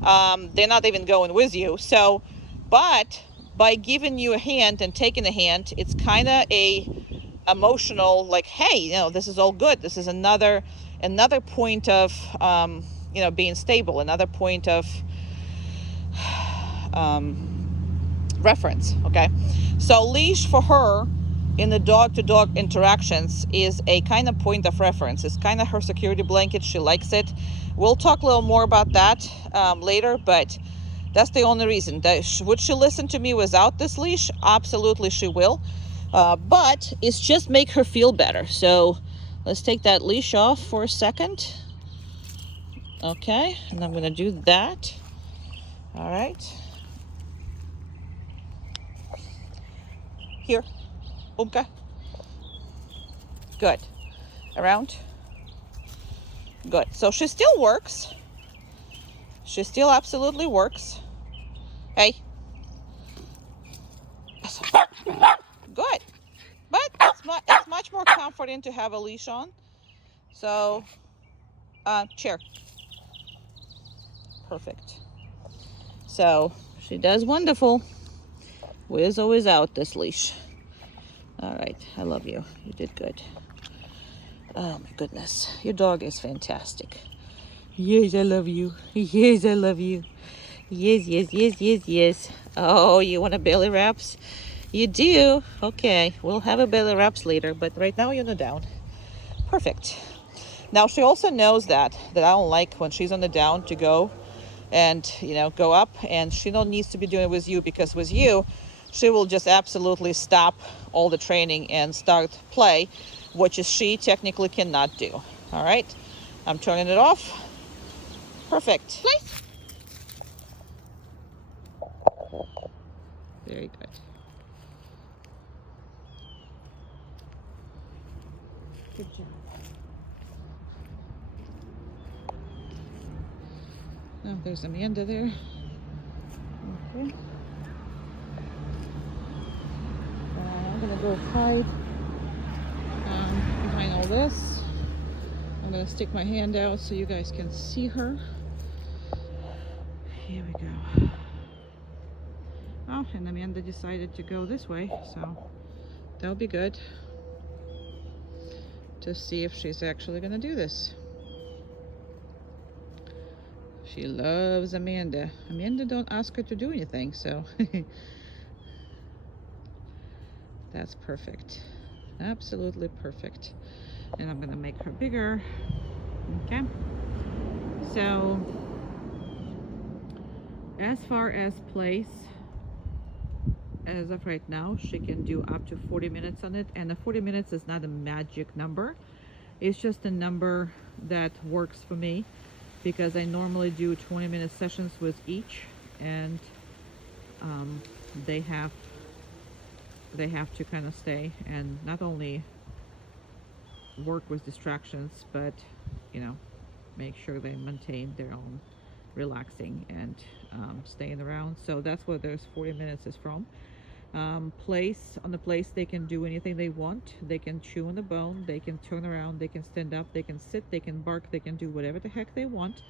They're not even going with you. So, but by giving you a hand and taking a hand, it's kind of a emotional, like, hey, this is all good. This is another point of, being stable, another point of reference. Okay. So leash for her in the dog to dog interactions is a kind of point of reference. It's kind of her security blanket. She likes it. We'll talk a little more about that later, but that's the only reason. Would she listen to me without this leash? Absolutely she will. But it's just make her feel better. So let's take that leash off for a second. Okay, and I'm going to do that. All right. Here. Okay. Good. Around. Good. So she still works. She still absolutely works. Hey. Good. But it's much more comforting to have a leash on. So Chair. Perfect. So she does wonderful. Wiz always out this leash. All right, I love you. You did good. Oh my goodness, your dog is fantastic. Yes, I love you. Yes, I love you. Yes, yes, yes, yes, yes. Oh, you want a belly wraps? You do? Okay, we'll have a belly wraps later, but right now you're on the down. Perfect. Now she also knows that I don't like when she's on the down to go and go up, and she don't needs to be doing it with you, because with you she will just absolutely stop all the training and start play, which is she technically cannot do. All right, I'm turning it off. Perfect. Place. Very good. Good job. Oh, there's Amanda there. Okay. I'm gonna go hide behind all this. I'm gonna stick my hand out so you guys can see her. Here we go. Oh, and Amanda decided to go this way, so that'll be good to see if she's actually gonna do this. She loves Amanda. Amanda don't ask her to do anything, so that's perfect. Absolutely perfect. And I'm gonna make her bigger. Okay. So as far as place, as of right now, she can do up to 40 minutes on it, and the 40 minutes is not a magic number. It's just a number that works for me, because I normally do 20-minute sessions with each, and they have to kind of stay and not only work with distractions, but make sure they maintain their own relaxing and staying around. So that's what those 40 minutes is from. On the place, they can do anything they want. They can chew on the bone, they can turn around, they can stand up, they can sit, they can bark, they can do whatever the heck they want,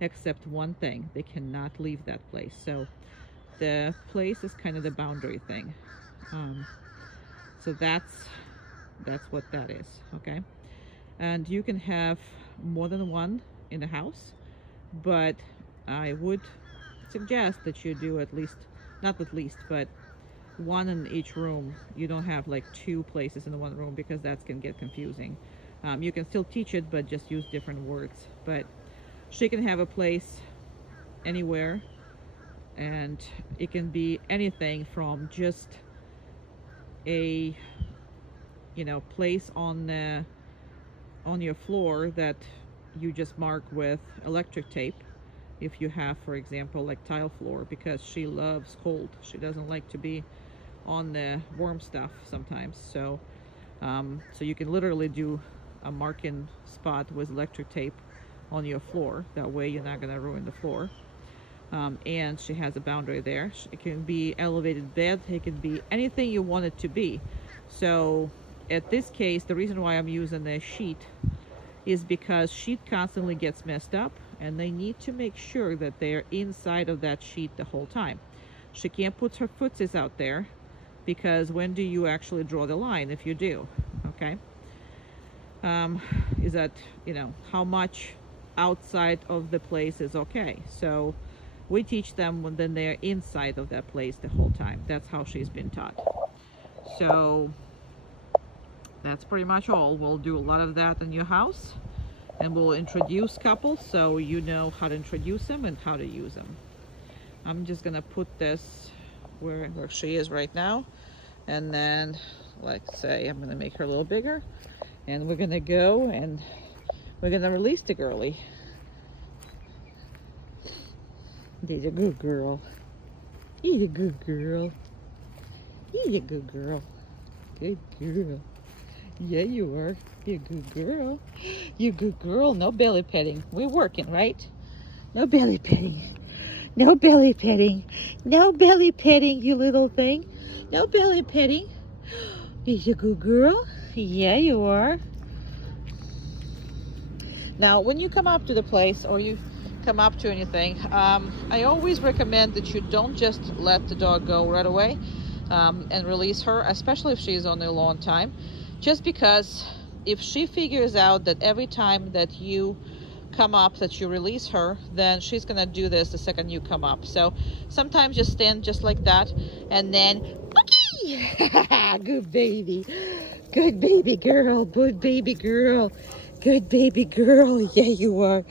except one thing: they cannot leave that place. So the place is kind of the boundary thing. So that's what that is. Okay. And you can have more than one in the house, but I would suggest that you do not at least, but one in each room. You don't have like two places in the one room, because that can get confusing. You can still teach it, but just use different words. But she can have a place anywhere, and it can be anything from just a place on your floor that you just mark with electric tape, if you have, for example, like tile floor, because she loves cold. She doesn't like to be on the warm stuff sometimes. So so you can literally do a marking spot with electric tape on your floor. That way you're not going to ruin the floor. And she has a boundary there. It can be elevated bed, it can be anything you want it to be. So at this case, the reason why I'm using the sheet is because sheet constantly gets messed up, and they need to make sure that they're inside of that sheet the whole time. She can't put her footsies out there, because when do you actually draw the line if you do? Okay. Is that how much outside of the place is okay. So we teach them when then they're inside of that place the whole time. That's how she's been taught. So that's pretty much all. We'll do a lot of that in your house, and we'll introduce couples so you know how to introduce them and how to use them. I'm just gonna put this where she is right now, and then, like say, I'm gonna make her a little bigger, and we're gonna go and we're gonna release the girly. He's a good girl. He's a good girl. He's a good girl. Good girl. Yeah, you are. You're a good girl. You're a good girl. No belly petting. We're working, right? No belly petting. No belly petting. No belly petting, you little thing. No belly petting. He's a good girl. Yeah, you are. Now, when you come up to the place or you come up to anything, I always recommend that you don't just let the dog go right away and release her, especially if she's on a long time, just because if she figures out that every time that you come up that you release her, then she's gonna do this the second you come up. So sometimes just stand just like that and then okay. Good baby, good baby girl, good baby girl, good baby girl. Yeah, you are.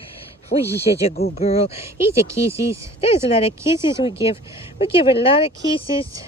Oh, you're such a good girl. He's a kisses. There's a lot of kisses we give. We give a lot of kisses.